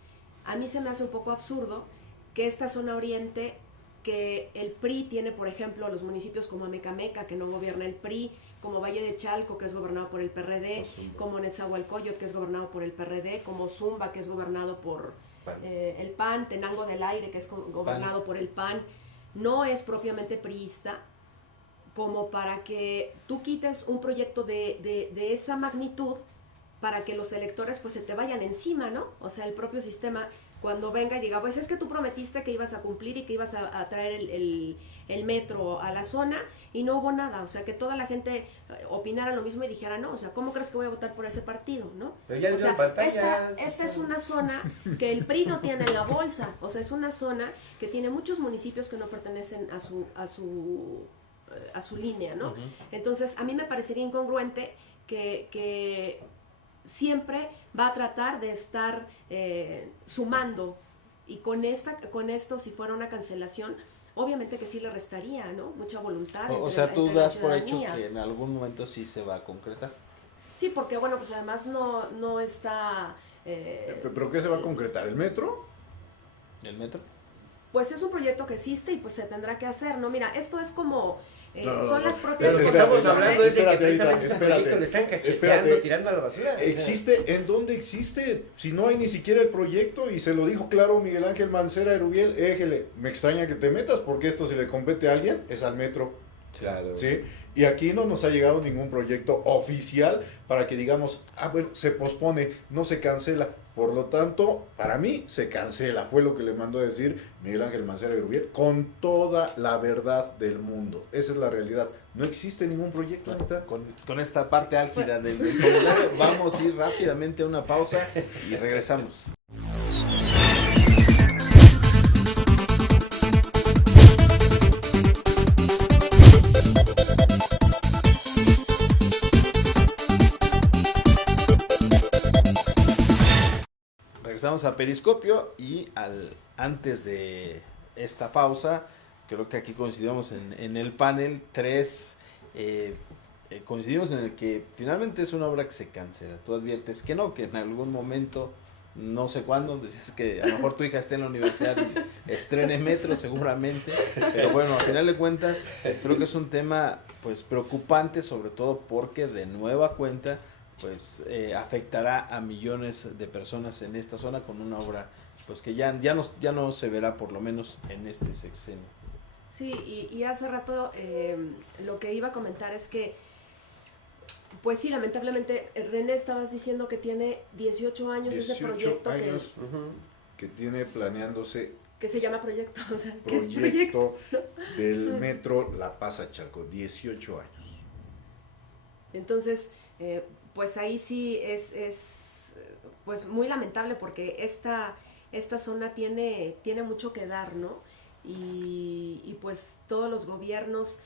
A mí se me hace un poco absurdo que esta zona oriente, que el PRI tiene, por ejemplo, los municipios como Amecameca, que no gobierna el PRI, como Valle de Chalco, que es gobernado por el PRD, como Netzahualcóyotl, que es gobernado por el PRD, como Zumba, que es gobernado por el PAN, Tenango del Aire, que es gobernado por el PAN, no es propiamente priista, como para que tú quites un proyecto de esa magnitud para que los electores pues se te vayan encima, ¿no? O sea, el propio sistema cuando venga y diga, pues es que tú prometiste que ibas a cumplir y que ibas a traer el metro a la zona y no hubo nada, o sea, que toda la gente opinara lo mismo y dijera, no, o sea, ¿cómo crees que voy a votar por ese partido, no? Pero ya O les sea, dan pantallas. esta es una zona que el PRI no tiene en la bolsa, o sea, es una zona que tiene muchos municipios que no pertenecen a su línea, ¿no? Entonces, a mí me parecería incongruente que siempre va a tratar de estar sumando, y con esto, si fuera una cancelación, obviamente que sí le restaría, ¿no? Mucha voluntad. O sea, tú entre la das por hecho ciudadanía. que en algún momento sí se va a concretar. Sí, porque bueno, pues además no está... ¿Pero qué se va a concretar? ¿El metro? ¿El metro? Pues es un proyecto que existe y pues se tendrá que hacer, ¿no? Mira, esto es como... No, son no, las no. propias... Pero lo que Espérate, estamos hablando es de que espérate, precisamente ese espérate, proyecto le están cacheteando, espérate. tirando a la basura. O sea, ¿Existe? ¿En dónde existe? Si no hay ni siquiera el proyecto, y se lo dijo claro Miguel Ángel Mancera Erubiel, éjele, me extraña que te metas porque esto, si le compete a alguien, es al metro. claro. ¿Sí? Y aquí no nos ha llegado ningún proyecto oficial para que digamos, bueno, se pospone, no se cancela. Por lo tanto, para mí se cancela. Fue lo que le mandó a decir Miguel Ángel Mancera Erubiel con toda la verdad del mundo. Esa es la realidad. No existe ningún proyecto ahorita. Con esta parte álgida del comentario, vamos a ir rápidamente a una pausa y regresamos. Regresamos a Periscopio y antes de esta pausa, creo que aquí coincidimos en el panel, coincidimos en el que finalmente es una obra que se cancela. Tú adviertes que no, que en algún momento, no sé cuándo, decías que a lo mejor tu hija esté en la universidad y estrene metro seguramente, pero bueno, al final de cuentas creo que es un tema pues preocupante, sobre todo porque de nueva cuenta pues afectará a millones de personas en esta zona con una obra pues que ya no se verá por lo menos en este sexenio. Sí, y hace rato lo que iba a comentar es que, pues sí, lamentablemente, René, estabas diciendo que tiene 18 años ese 18 proyecto años que tiene planeándose que se llama proyecto, o sea, que es proyecto. proyecto del metro La Paz a Chalco, 18 años. Entonces, pues ahí sí es pues muy lamentable porque esta zona tiene mucho que dar, ¿no? Y pues todos los gobiernos,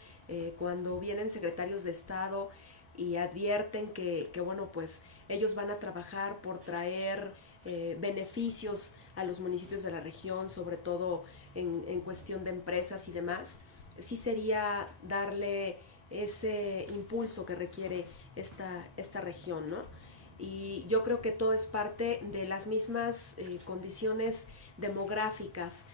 cuando vienen secretarios de Estado y advierten que bueno, pues ellos van a trabajar por traer beneficios a los municipios de la región, sobre todo en cuestión de empresas y demás, sí sería darle ese impulso que requiere esta región, ¿no? Y yo creo que todo es parte de las mismas condiciones demográficas.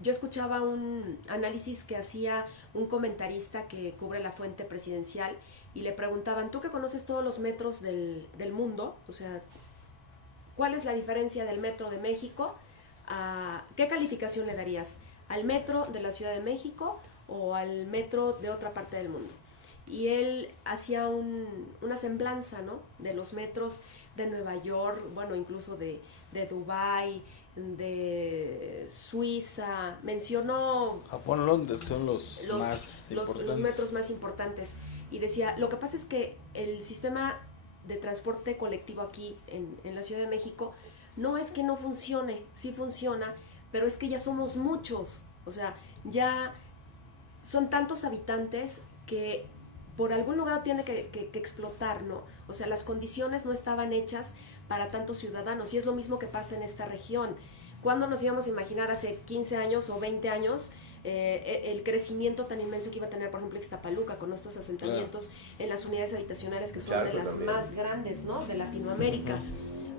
Yo escuchaba un análisis que hacía un comentarista que cubre la fuente presidencial y le preguntaban, tú que conoces todos los metros del mundo, o sea, ¿cuál es la diferencia del metro de México? ¿Qué calificación le darías? ¿Al metro de la Ciudad de México o al metro de otra parte del mundo? Y él hacía una semblanza, ¿no? De los metros de Nueva York, bueno, incluso de Dubái, de Suiza, mencionó Japón, Londres, que son los más importantes. Los metros más importantes. Y decía, lo que pasa es que el sistema de transporte colectivo aquí en la Ciudad de México no es que no funcione, sí funciona, pero es que ya somos muchos, o sea, ya son tantos habitantes que por algún lugar tiene que explotar, ¿no? O sea, las condiciones no estaban hechas para tantos ciudadanos y es lo mismo que pasa en esta región. ¿Cuándo nos íbamos a imaginar hace 15 años o 20 años el crecimiento tan inmenso que iba a tener, por ejemplo, Ixtapaluca, con estos asentamientos en las unidades habitacionales que son de las también. más grandes, ¿no? De Latinoamérica?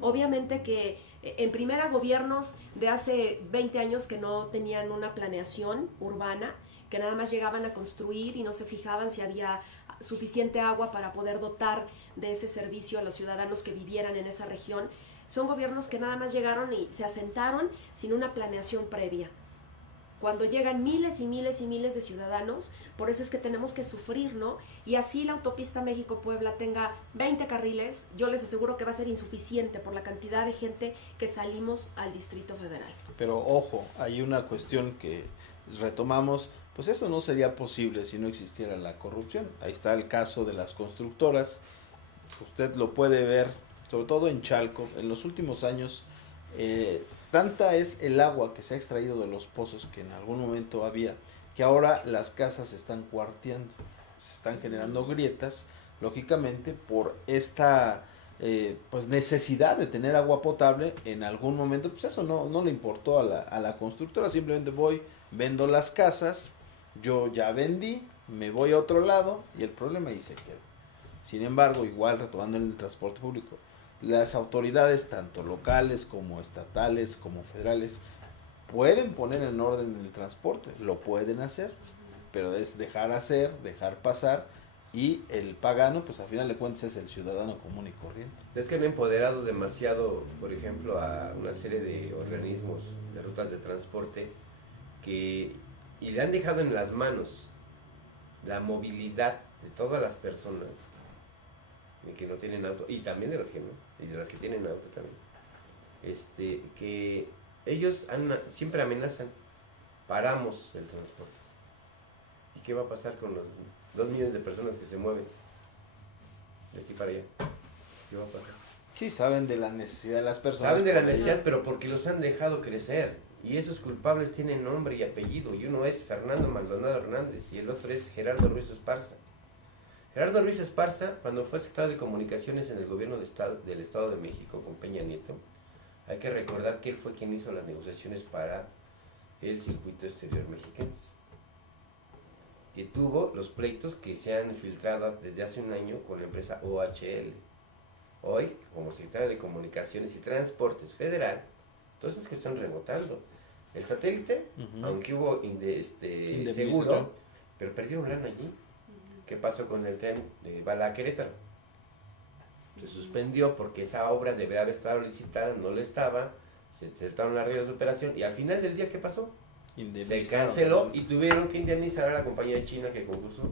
Obviamente que en primera gobiernos de hace 20 años que no tenían una planeación urbana, que nada más llegaban a construir y no se fijaban si había suficiente agua para poder dotar de ese servicio a los ciudadanos que vivieran en esa región. Son gobiernos que nada más llegaron y se asentaron sin una planeación previa. Cuando llegan miles y miles y miles de ciudadanos, por eso es que tenemos que sufrir, ¿no? Y así la autopista México-Puebla tenga 20 carriles, yo les aseguro que va a ser insuficiente por la cantidad de gente que salimos al Distrito Federal. Pero ojo, hay una cuestión que retomamos, pues eso no sería posible si no existiera la corrupción. Ahí está el caso de las constructoras, usted lo puede ver, sobre todo en Chalco, en los últimos años, tanta es el agua que se ha extraído de los pozos que en algún momento había, que ahora las casas se están cuarteando, se están generando grietas, lógicamente por esta pues necesidad de tener agua potable en algún momento, pues eso no le importó a la constructora, simplemente voy, vendo las casas, yo ya vendí, me voy a otro lado y el problema ahí se queda. Sin embargo, igual retomando el transporte público, las autoridades tanto locales como estatales como federales pueden poner en orden el transporte, lo pueden hacer, pero es dejar hacer, dejar pasar, y el pagano, pues al final de cuentas es el ciudadano común y corriente. Es que han empoderado demasiado, por ejemplo, a una serie de organismos de rutas de transporte y le han dejado en las manos la movilidad de todas las personas que no tienen auto, y también de las que no, y de las que tienen auto también, que ellos siempre amenazan, paramos el transporte. ¿Y qué va a pasar con los 2 millones de personas que se mueven de aquí para allá? ¿Qué va a pasar? Sí, saben de la necesidad de las personas. Saben de la necesidad, pero porque los han dejado crecer. Y esos culpables tienen nombre y apellido. Y uno es Fernando Maldonado Hernández y el otro es Gerardo Ruiz Esparza. Gerardo Ruiz Esparza, cuando fue secretario de Comunicaciones en el gobierno del Estado de México con Peña Nieto, hay que recordar que él fue quien hizo las negociaciones para el circuito exterior mexicano, que tuvo los pleitos que se han filtrado desde hace un año con la empresa OHL. Hoy, como secretario de Comunicaciones y Transportes Federal, entonces que están rebotando. El satélite, aunque hubo seguro, pero perdieron lana allí. ¿Qué pasó con el tren de Bala a Querétaro? Se suspendió porque esa obra debería haber estado licitada, no lo estaba, se trataron las reglas de operación y al final del día, ¿qué pasó? Se canceló y tuvieron que indemnizar a la compañía china que concursó.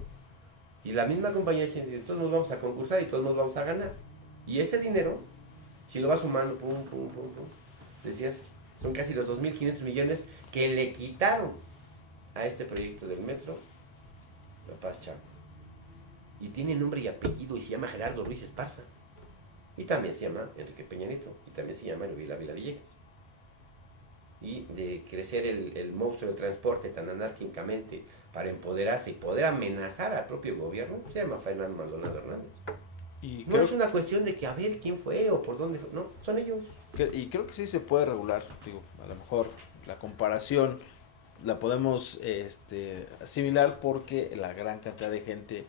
Y la misma compañía china dice, todos nos vamos a concursar y todos nos vamos a ganar. Y ese dinero, si lo vas sumando, decías, son casi los 2.500 millones que le quitaron a este proyecto del metro, La Paz Chalco. Y tiene nombre y apellido y se llama Gerardo Ruiz Esparza. Y también se llama Enrique Peña Nieto. Y también se llama Elvira Villegas. Y de crecer el monstruo del transporte tan anárquicamente para empoderarse y poder amenazar al propio gobierno, se llama Fernando Maldonado Hernández. Y no es una cuestión de que a ver quién fue o por dónde fue, no, son ellos. Y creo que sí se puede regular, digo, a lo mejor la comparación la podemos asimilar porque la gran cantidad de gente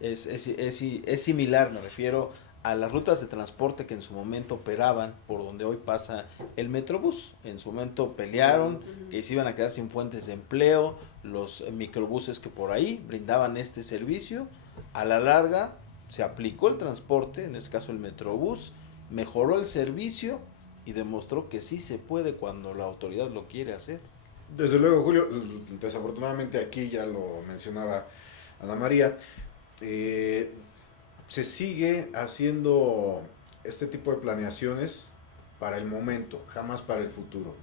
es similar, me refiero a las rutas de transporte que en su momento operaban por donde hoy pasa el Metrobús. En su momento pelearon que se iban a quedar sin fuentes de empleo, los microbuses que por ahí brindaban este servicio. A la larga se aplicó el transporte, en este caso el Metrobús, mejoró el servicio y demostró que sí se puede cuando la autoridad lo quiere hacer. Desde luego, Julio, desafortunadamente aquí ya lo mencionaba Ana María, se sigue haciendo este tipo de planeaciones para el momento, jamás para el futuro.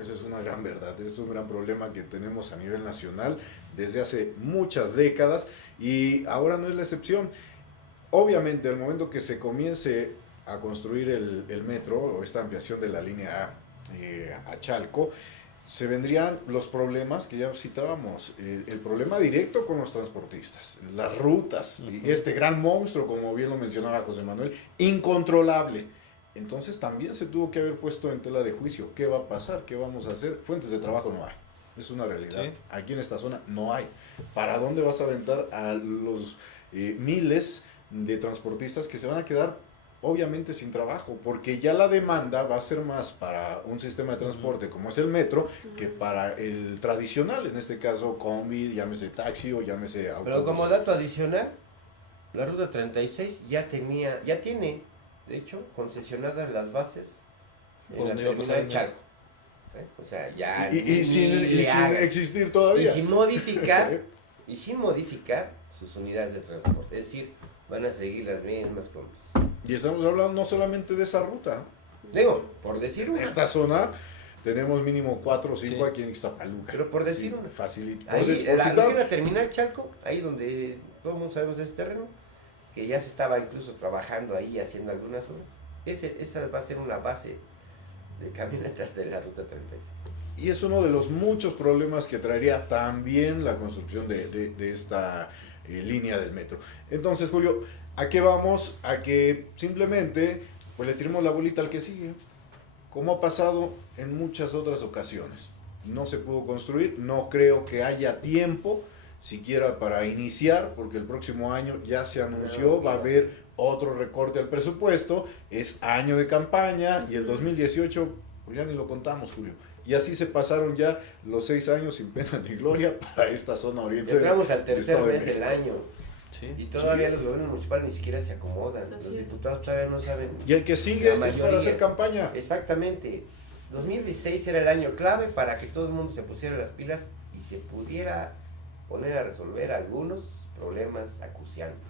Esa es una gran verdad, es un gran problema que tenemos a nivel nacional desde hace muchas décadas y ahora no es la excepción. Obviamente, al momento que se comience a construir el metro o esta ampliación de la línea A Chalco, se vendrían los problemas que ya citábamos, el problema directo con los transportistas, las rutas, y este gran monstruo, como bien lo mencionaba José Manuel, incontrolable. Entonces también se tuvo que haber puesto en tela de juicio, ¿qué va a pasar? ¿Qué vamos a hacer? Fuentes de trabajo no hay, es una realidad. Sí. Aquí en esta zona no hay. ¿Para dónde vas a aventar a los miles de transportistas que se van a quedar obviamente sin trabajo, porque ya la demanda va a ser más para un sistema de transporte como es el metro que para el tradicional, en este caso combi, llámese taxi o llámese autobús. Pero como dato adicional, la ruta 36 ya tiene, de hecho, concesionadas las bases en la terminal de Chalco. O sea, ya y sin existir todavía. Y sin modificar sus unidades de transporte, es decir, van a seguir las mismas combis. Y estamos hablando no solamente de esa ruta. Digo, por decir una. Esta zona tenemos mínimo 4 o 5 aquí en Ixtapaluca. Pero por decir una. Facilito. Ahí, la terminal Chalco, ahí donde todo el mundo sabemos ese terreno, que ya se estaba incluso trabajando ahí, haciendo algunas obras. Esa va a ser una base de camionetas de la ruta 36. Y es uno de los muchos problemas que traería también la construcción de esta línea del metro. Entonces, Julio, ¿a qué vamos? A que simplemente pues le tiremos la bolita al que sigue, como ha pasado en muchas otras ocasiones. No se pudo construir, no creo que haya tiempo siquiera para iniciar, porque el próximo año ya se anunció, va a haber otro recorte al presupuesto, es año de campaña y el 2018 pues ya ni lo contamos, Julio. Y así se pasaron ya los 6 años sin pena ni gloria para esta zona oriente. Entramos al tercer mes del año. Sí. Y todavía los gobiernos municipales ni siquiera se acomodan. Así Los es. diputados todavía no saben. Y el que sigue La es para mayoría. hacer campaña. Exactamente. 2016 era el año clave para que todo el mundo se pusiera las pilas y se pudiera poner a resolver algunos problemas acuciantes.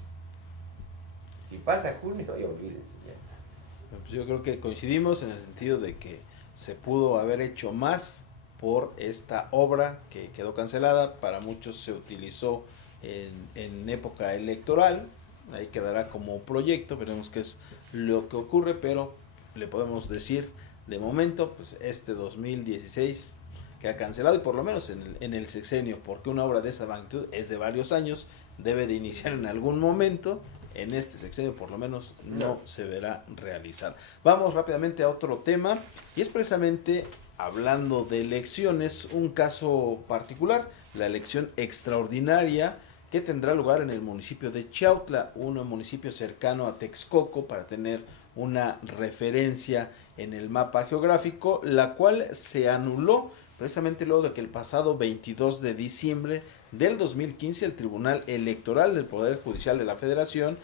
Si pasa junio, ya olvídense. Ya. Pues yo creo que coincidimos en el sentido de que se pudo haber hecho más por esta obra que quedó cancelada. Para muchos se utilizó en época electoral. Ahí quedará como proyecto, veremos qué es lo que ocurre, pero le podemos decir de momento, pues este 2016 que ha cancelado, y por lo menos en el sexenio, porque una obra de esa magnitud es de varios años, debe de iniciar en algún momento. En este sexenio por lo menos no se verá realizada. Vamos rápidamente a otro tema, y es precisamente hablando de elecciones, un caso particular, la elección extraordinaria que tendrá lugar en el municipio de Chiautla, un municipio cercano a Texcoco, para tener una referencia en el mapa geográfico, la cual se anuló precisamente luego de que el pasado 22 de diciembre del 2015 el Tribunal Electoral del Poder Judicial de la Federación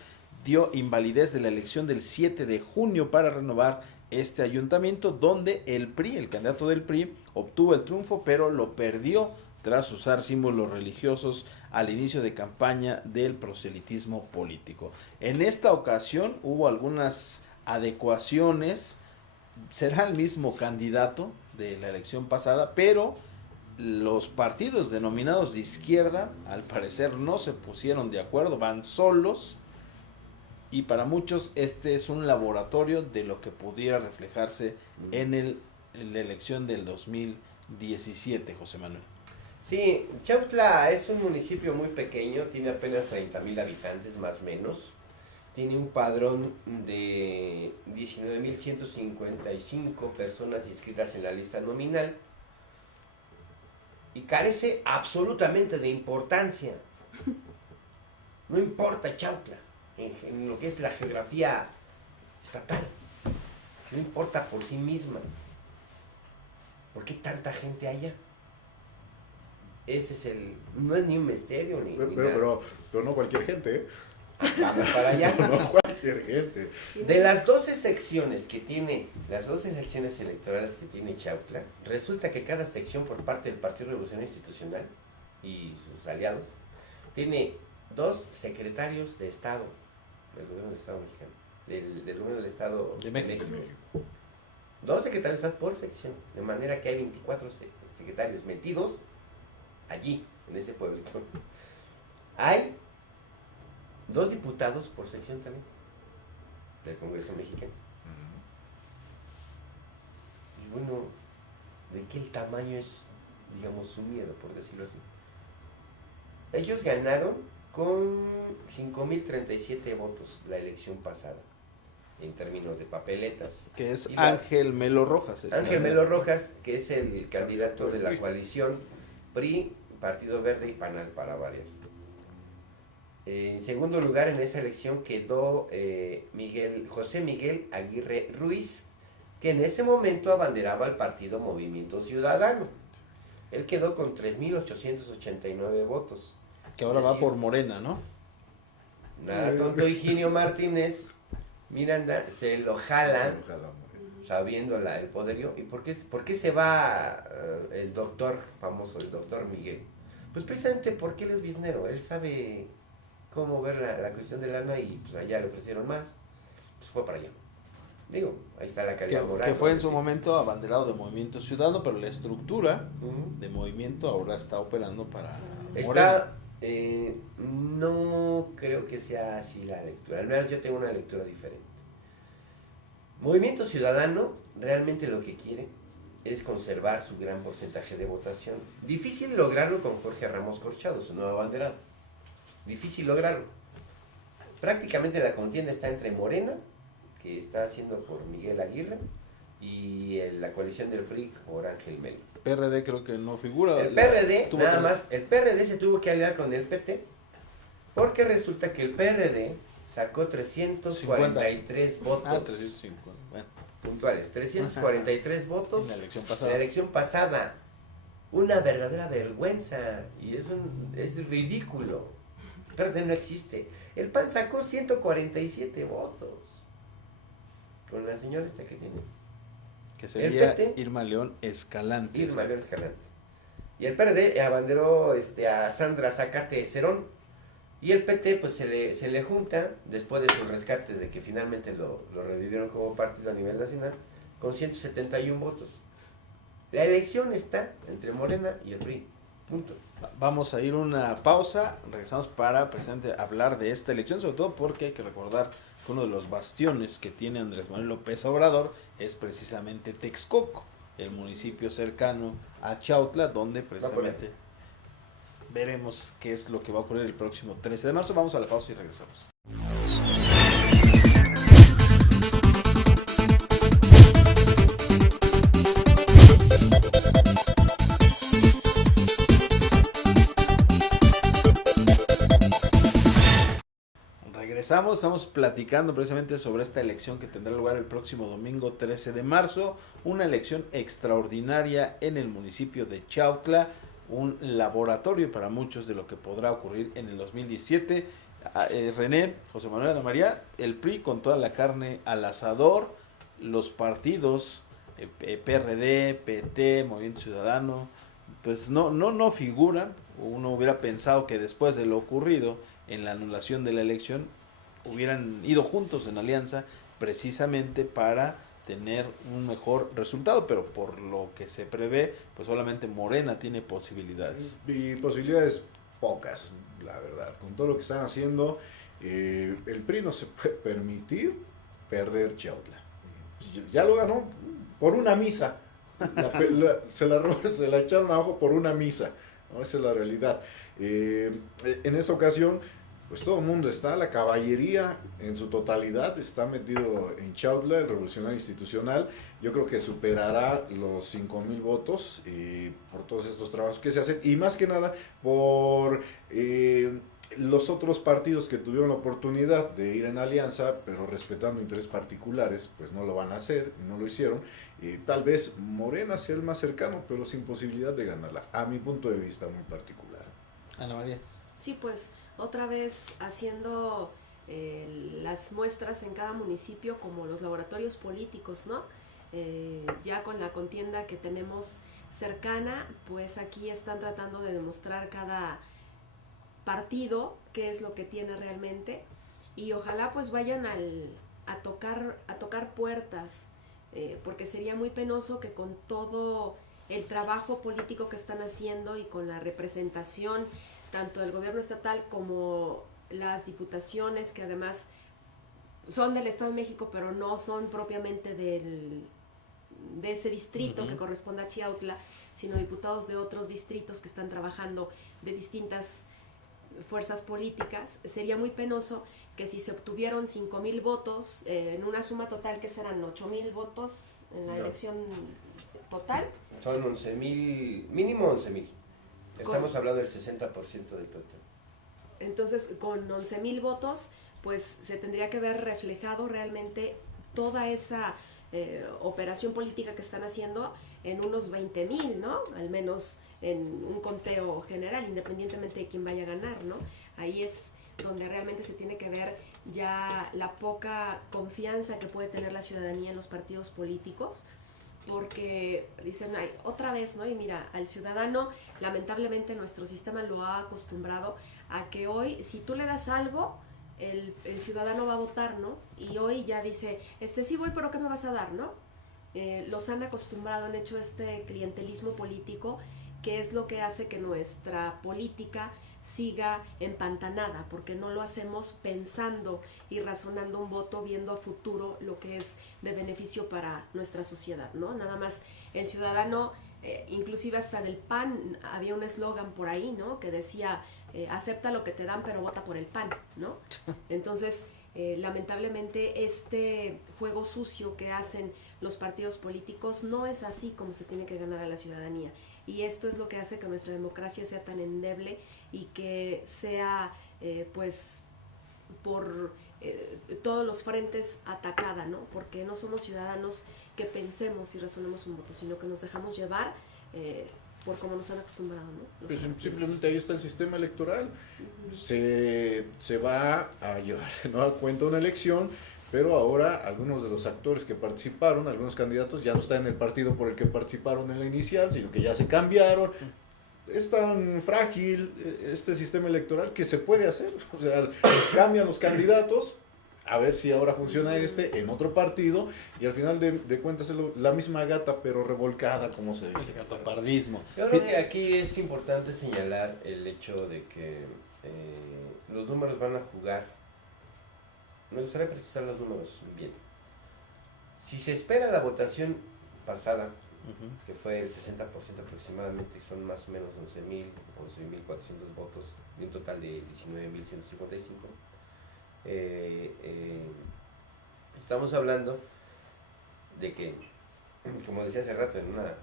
dio invalidez de la elección del 7 de junio para renovar este ayuntamiento, donde el PRI, el candidato del PRI, obtuvo el triunfo, pero lo perdió tras usar símbolos religiosos al inicio de campaña del proselitismo político. En esta ocasión hubo algunas adecuaciones, será el mismo candidato de la elección pasada, pero los partidos denominados de izquierda al parecer no se pusieron de acuerdo, van solos, y para muchos este es un laboratorio de lo que pudiera reflejarse en la elección del 2017, José Manuel. Sí, Chautla es un municipio muy pequeño, tiene apenas 30,000 habitantes más o menos. Tiene un padrón de 19,155 personas inscritas en la lista nominal y carece absolutamente de importancia. No importa Chautla en lo que es la geografía estatal, no importa por sí misma. ¿Por qué tanta gente allá? Ese es no es ni un misterio ni nada. Pero no cualquier gente, ¿eh? Vamos para allá. No cualquier gente. De las 12 secciones que tiene, las 12 secciones electorales que tiene Chautla, resulta que cada sección por parte del Partido Revolucionario Institucional y sus aliados tiene 2 secretarios de Estado del gobierno del Estado mexicano, del gobierno del Estado de México. 2 secretarios de Estado por sección, de manera que hay 24 secretarios metidos allí, en ese pueblito. Hay 2 diputados por sección también del Congreso mexicano. Y bueno, ¿de qué el tamaño es, digamos, su miedo, por decirlo así? Ellos ganaron con 5,037 votos la elección pasada, en términos de papeletas. Que es Y Ángel Melo Rojas. Ángel Melo Rojas, que es el candidato de la coalición PRI, Partido Verde y PANAL, para variar. En segundo lugar en esa elección quedó José Miguel Aguirre Ruiz, que en ese momento abanderaba al partido Movimiento Ciudadano. Él quedó con 3,889 votos. Que ahora Es va decir, por Morena, ¿no? Nada tonto Higinio Martínez Miranda se lo jala sabiendo el poderío. ¿Y por qué se va el doctor famoso, el doctor Miguel? Pues precisamente porque él es biznero, él sabe cómo ver la cuestión de lana y pues allá le ofrecieron más, pues fue para allá. Digo, ahí está la calidad moral. Que fue en su momento abanderado de Movimiento Ciudadano, pero la estructura Ujú. de Movimiento ahora está operando para Morena. Está, no creo que sea así la lectura, al menos yo tengo una lectura diferente. Movimiento Ciudadano realmente lo que quiere es conservar su gran porcentaje de votación. Difícil lograrlo con Jorge Ramos Corchado, su nuevo abanderado. difícil lograrlo. Prácticamente la contienda está entre Morena, que está haciendo por Miguel Aguirre, y la coalición del PRI por Ángel Melo. PRD creo que no figura. El PRD, tuvo nada que- más, el PRD se tuvo que aliar con el PT, porque resulta que el PRD sacó 343 votos Ah, 350. Bueno, puntuales, 343 votos en la elección en pasada. la elección pasada. Una verdadera vergüenza, y es ridículo. El PRD no existe. El PAN sacó 147 votos. Con la señora esta que tiene. Que sería PT. Irma León Escalante. Irma León Escalante. Y el PRD abanderó a Sandra Zacate Cerón. Y el PT pues se le junta, después de su rescate, de que finalmente lo revivieron como partido a nivel nacional, con 171 votos. La elección está entre Morena y el PRI. Punto. Vamos a ir una pausa, regresamos para precisamente hablar de esta elección, sobre todo porque hay que recordar que uno de los bastiones que tiene Andrés Manuel López Obrador es precisamente Texcoco, el municipio cercano a Chautla, donde precisamente veremos qué es lo que va a ocurrir el próximo 13 de marzo. Vamos a la pausa y regresamos. Regresamos, estamos platicando precisamente sobre esta elección que tendrá lugar el próximo domingo 13 de marzo, una elección extraordinaria en el municipio de Chautla, un laboratorio para muchos de lo que podrá ocurrir en el 2017. René, José Manuel, Ana María, el PRI con toda la carne al asador, los partidos PRD, PT, Movimiento Ciudadano, pues no figuran. Uno hubiera pensado que después de lo ocurrido en la anulación de la elección hubieran ido juntos en alianza precisamente para tener un mejor resultado, pero por lo que se prevé, pues solamente Morena tiene posibilidades. Y posibilidades pocas, la verdad. Con todo lo que están haciendo, el PRI no se puede permitir perder Chautla. Ya lo ganó por una misa. Se la echaron abajo por una misa. ¿No? Esa es la realidad. En esta ocasión, pues todo el mundo está, la caballería en su totalidad está metido en Chautla, el Revolucionario Institucional. Yo creo que superará los 5,000 votos por todos estos trabajos que se hacen y más que nada por los otros partidos que tuvieron la oportunidad de ir en alianza, pero respetando intereses particulares, pues no lo van a hacer, no lo hicieron. Tal vez Morena sea el más cercano, pero sin posibilidad de ganarla, a mi punto de vista muy particular. Ana María. Sí, pues otra vez haciendo las muestras en cada municipio como los laboratorios políticos, ¿no? Ya con la contienda que tenemos cercana, pues aquí están tratando de demostrar cada partido qué es lo que tiene realmente y ojalá pues vayan a tocar puertas, porque sería muy penoso que con todo el trabajo político que están haciendo y con la representación tanto del gobierno estatal como las diputaciones, que además son del Estado de México, pero no son propiamente de ese distrito que corresponde a Chiautla, sino diputados de otros distritos que están trabajando de distintas fuerzas políticas. Sería muy penoso que si se obtuvieron 5,000 votos, en una suma total que serán 8,000 votos en la elección total. Son 11,000, mínimo 11,000. Estamos hablando del 60% del total. Entonces, con 11,000 votos, pues se tendría que ver reflejado realmente toda esa operación política que están haciendo en unos 20,000, ¿no? Al menos en un conteo general, independientemente de quién vaya a ganar, ¿no? Ahí es donde realmente se tiene que ver ya la poca confianza que puede tener la ciudadanía en los partidos políticos, porque dicen, ay, otra vez, ¿no? Y mira, al ciudadano, lamentablemente nuestro sistema lo ha acostumbrado a que hoy, si tú le das algo, el ciudadano va a votar, ¿no? Y hoy ya dice, sí voy, pero ¿qué me vas a dar, no? Los han acostumbrado, han hecho este clientelismo político, que es lo que hace que nuestra política siga empantanada, porque no lo hacemos pensando y razonando un voto, viendo a futuro lo que es de beneficio para nuestra sociedad, ¿no? Nada más el ciudadano inclusive hasta del PAN había un eslogan por ahí, ¿no? Que decía, acepta lo que te dan, pero vota por el PAN, ¿no? Entonces, lamentablemente, este juego sucio que hacen los partidos políticos no es así como se tiene que ganar a la ciudadanía. Y esto es lo que hace que nuestra democracia sea tan endeble y que sea, pues, por todos los frentes atacada, ¿no? Porque no somos ciudadanos que pensemos y razonemos un voto, sino que nos dejamos llevar por cómo nos han acostumbrado, ¿no? Pues simplemente ahí está el sistema electoral. Se va a llevar de nueva cuenta una elección, pero ahora algunos de los actores que participaron, algunos candidatos, ya no están en el partido por el que participaron en la inicial, sino que ya se cambiaron. Es tan frágil este sistema electoral que se puede hacer. O sea, cambian los candidatos, a ver si ahora funciona en otro partido, y al final de cuentas es la misma gata pero revolcada, como se dice. Gatopardismo. Yo creo que aquí es importante señalar el hecho de que los números van a jugar. Me gustaría precisar los números bien. Si se espera la votación pasada, que fue el 60% aproximadamente, y son más o menos 11.400 votos, de un total de 19.155, estamos hablando de que, como decía hace rato, en una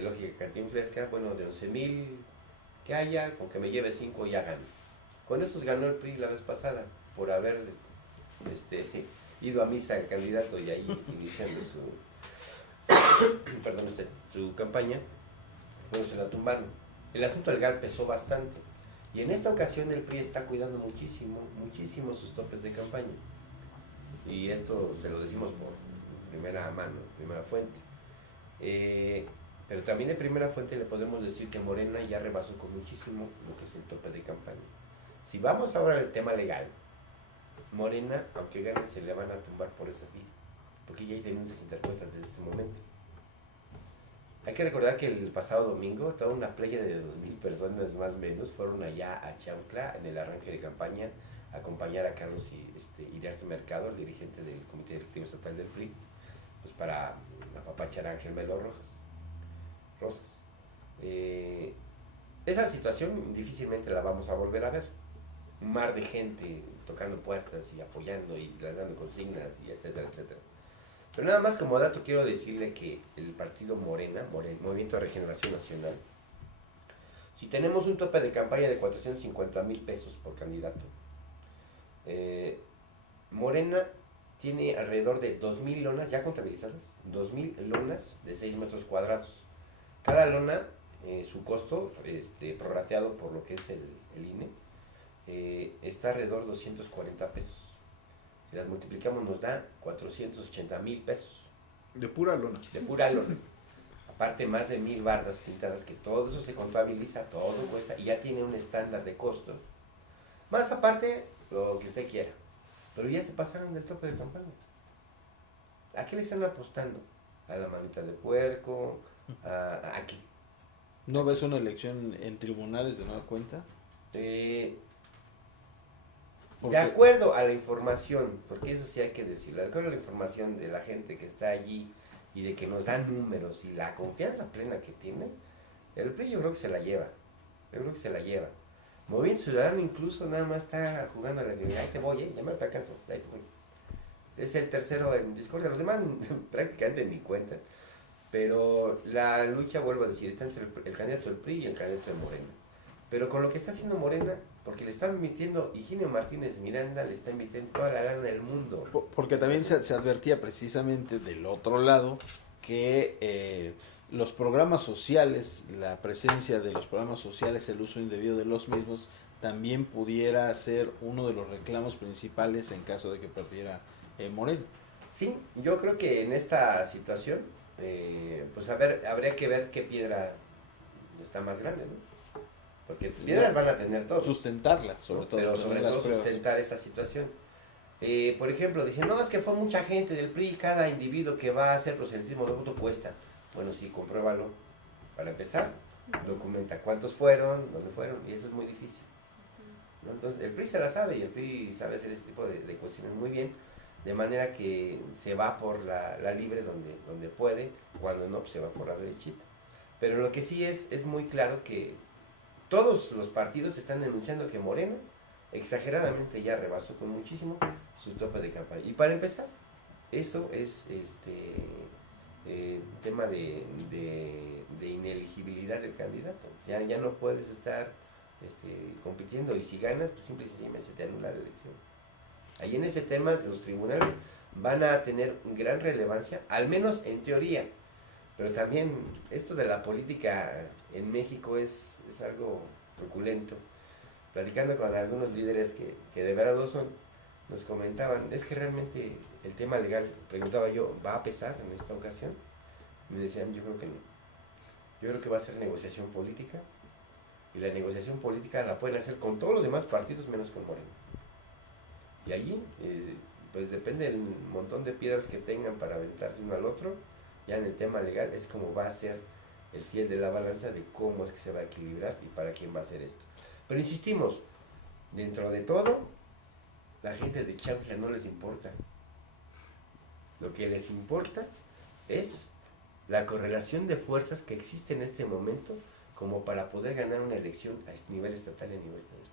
lógica cantinflesca, bueno, de 11.000 que haya, con que me lleve 5 ya gano. Con esos ganó el PRI la vez pasada, por haber ido a misa el candidato y ahí iniciando su campaña. Bueno, se la tumbaron. El asunto del GAL pesó bastante. Y en esta ocasión el PRI está cuidando muchísimo sus topes de campaña. Y esto se lo decimos por primera mano, primera fuente. Pero también de primera fuente le podemos decir que Morena ya rebasó con muchísimo lo que es el tope de campaña. Si vamos ahora al tema legal, Morena, aunque gane, se le van a tumbar por esa vía, porque ya hay denuncias interpuestas desde este momento. Hay que recordar que el pasado domingo toda una playa de 2.000 personas más o menos fueron allá a Chaucla en el arranque de campaña a acompañar a Carlos Iriarte Mercado, el dirigente del Comité Directivo Estatal del PRI, pues para apapachar a Ángel Melo Rosas. Esa situación difícilmente la vamos a volver a ver. Un mar de gente tocando puertas y apoyando y dando consignas y etcétera, etcétera. Pero nada más como dato quiero decirle que el partido Morena, Movimiento de Regeneración Nacional, si tenemos un tope de campaña de 450,000 pesos por candidato, Morena tiene alrededor de 2.000 lonas ya contabilizadas, 2.000 lonas de 6 metros cuadrados. Cada lona, su costo, prorrateado por lo que es el INE, está alrededor de 240 pesos. Si las multiplicamos nos da 480,000 pesos. De pura lona. De pura lona. Aparte más de 1,000 bardas pintadas, que todo eso se contabiliza, todo cuesta y ya tiene un estándar de costo. Más aparte, lo que usted quiera. Pero ya se pasaron del tope de campaña. ¿A qué le están apostando? A la manita de puerco, a qué. ¿No ves una elección en tribunales de nueva cuenta? De acuerdo a la información, porque eso sí hay que decirlo, de acuerdo a la información de la gente que está allí y de que nos dan números y la confianza plena que tiene, el PRI yo creo que se la lleva. Movimiento Ciudadano incluso nada más está jugando a la que ahí te voy, ya me alcanzo, ahí te voy. Es el tercero en discordia, los demás prácticamente ni cuentan. Pero la lucha, vuelvo a decir, está entre el candidato del PRI y el candidato de Morena. Pero con lo que está haciendo Morena, porque le están invirtiendo, Higinio Martínez Miranda le está invirtiendo toda la lana del mundo. Porque también se advertía precisamente del otro lado que los programas sociales, la presencia de los programas sociales, el uso indebido de los mismos, también pudiera ser uno de los reclamos principales en caso de que perdiera Morena. Sí, yo creo que en esta situación, pues habría que ver qué piedra está más grande, ¿no? Porque piedras van a tener todos. Sustentarla, sobre todo. Pero sobre todo sustentar esa situación. Por ejemplo, dicen, no, es que fue mucha gente del PRI, cada individuo que va a hacer proselitismo de voto cuesta. Bueno, sí, compruébalo. Para empezar, documenta cuántos fueron, dónde fueron, y eso es muy difícil, ¿no? Entonces, el PRI se la sabe, y el PRI sabe hacer ese tipo de cuestiones muy bien, de manera que se va por la libre donde puede, cuando no, pues se va por la derechita. Pero lo que sí es muy claro que todos los partidos están denunciando que Morena exageradamente ya rebasó con muchísimo su tope de campaña. Y para empezar, eso es tema de ineligibilidad del candidato. Ya no puedes estar compitiendo, y si ganas, pues simple y sencillamente se te anula la elección. Ahí en ese tema los tribunales van a tener gran relevancia, al menos en teoría. Pero también esto de la política en México es algo truculento. Platicando con algunos líderes que de verdad lo son, nos comentaban, es que realmente el tema legal, preguntaba yo, ¿va a pesar en esta ocasión? Me decían, yo creo que no. Yo creo que va a ser negociación política, y la negociación política la pueden hacer con todos los demás partidos menos con Morena. Y allí, pues depende del montón de piedras que tengan para aventarse uno al otro. Ya en el tema legal es como va a ser el fiel de la balanza de cómo es que se va a equilibrar y para quién va a ser esto. Pero insistimos, dentro de todo, la gente de Chaucha no les importa. Lo que les importa es la correlación de fuerzas que existe en este momento como para poder ganar una elección a nivel estatal y a nivel federal.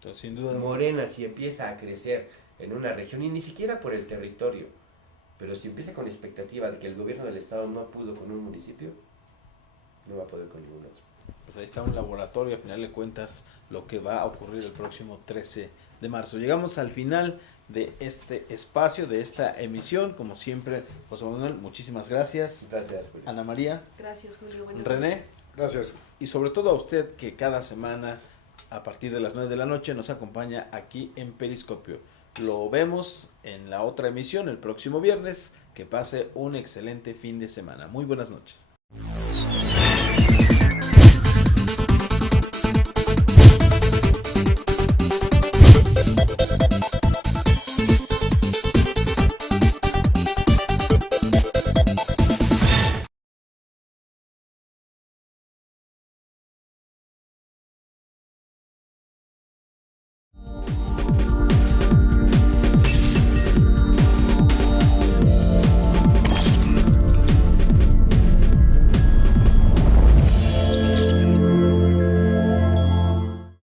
Entonces, sin duda, Morena, si empieza a crecer en una región, y ni siquiera por el territorio, pero si empieza con la expectativa de que el gobierno del estado no pudo con un municipio, no va a poder con ningún otro. pues ahí está un laboratorio, a final de cuentas, lo que va a ocurrir el próximo 13 de marzo. Llegamos al final de este espacio, de esta emisión. Como siempre, José Manuel, muchísimas gracias. Gracias, Julio. Ana María, Gracias, Julio. Buenas René, noches. Gracias. y sobre todo a usted que cada semana a partir de las 9 de la noche nos acompaña aquí en Periscopio. Lo vemos en la otra emisión el próximo viernes. Que pase un excelente fin de semana. Muy buenas noches.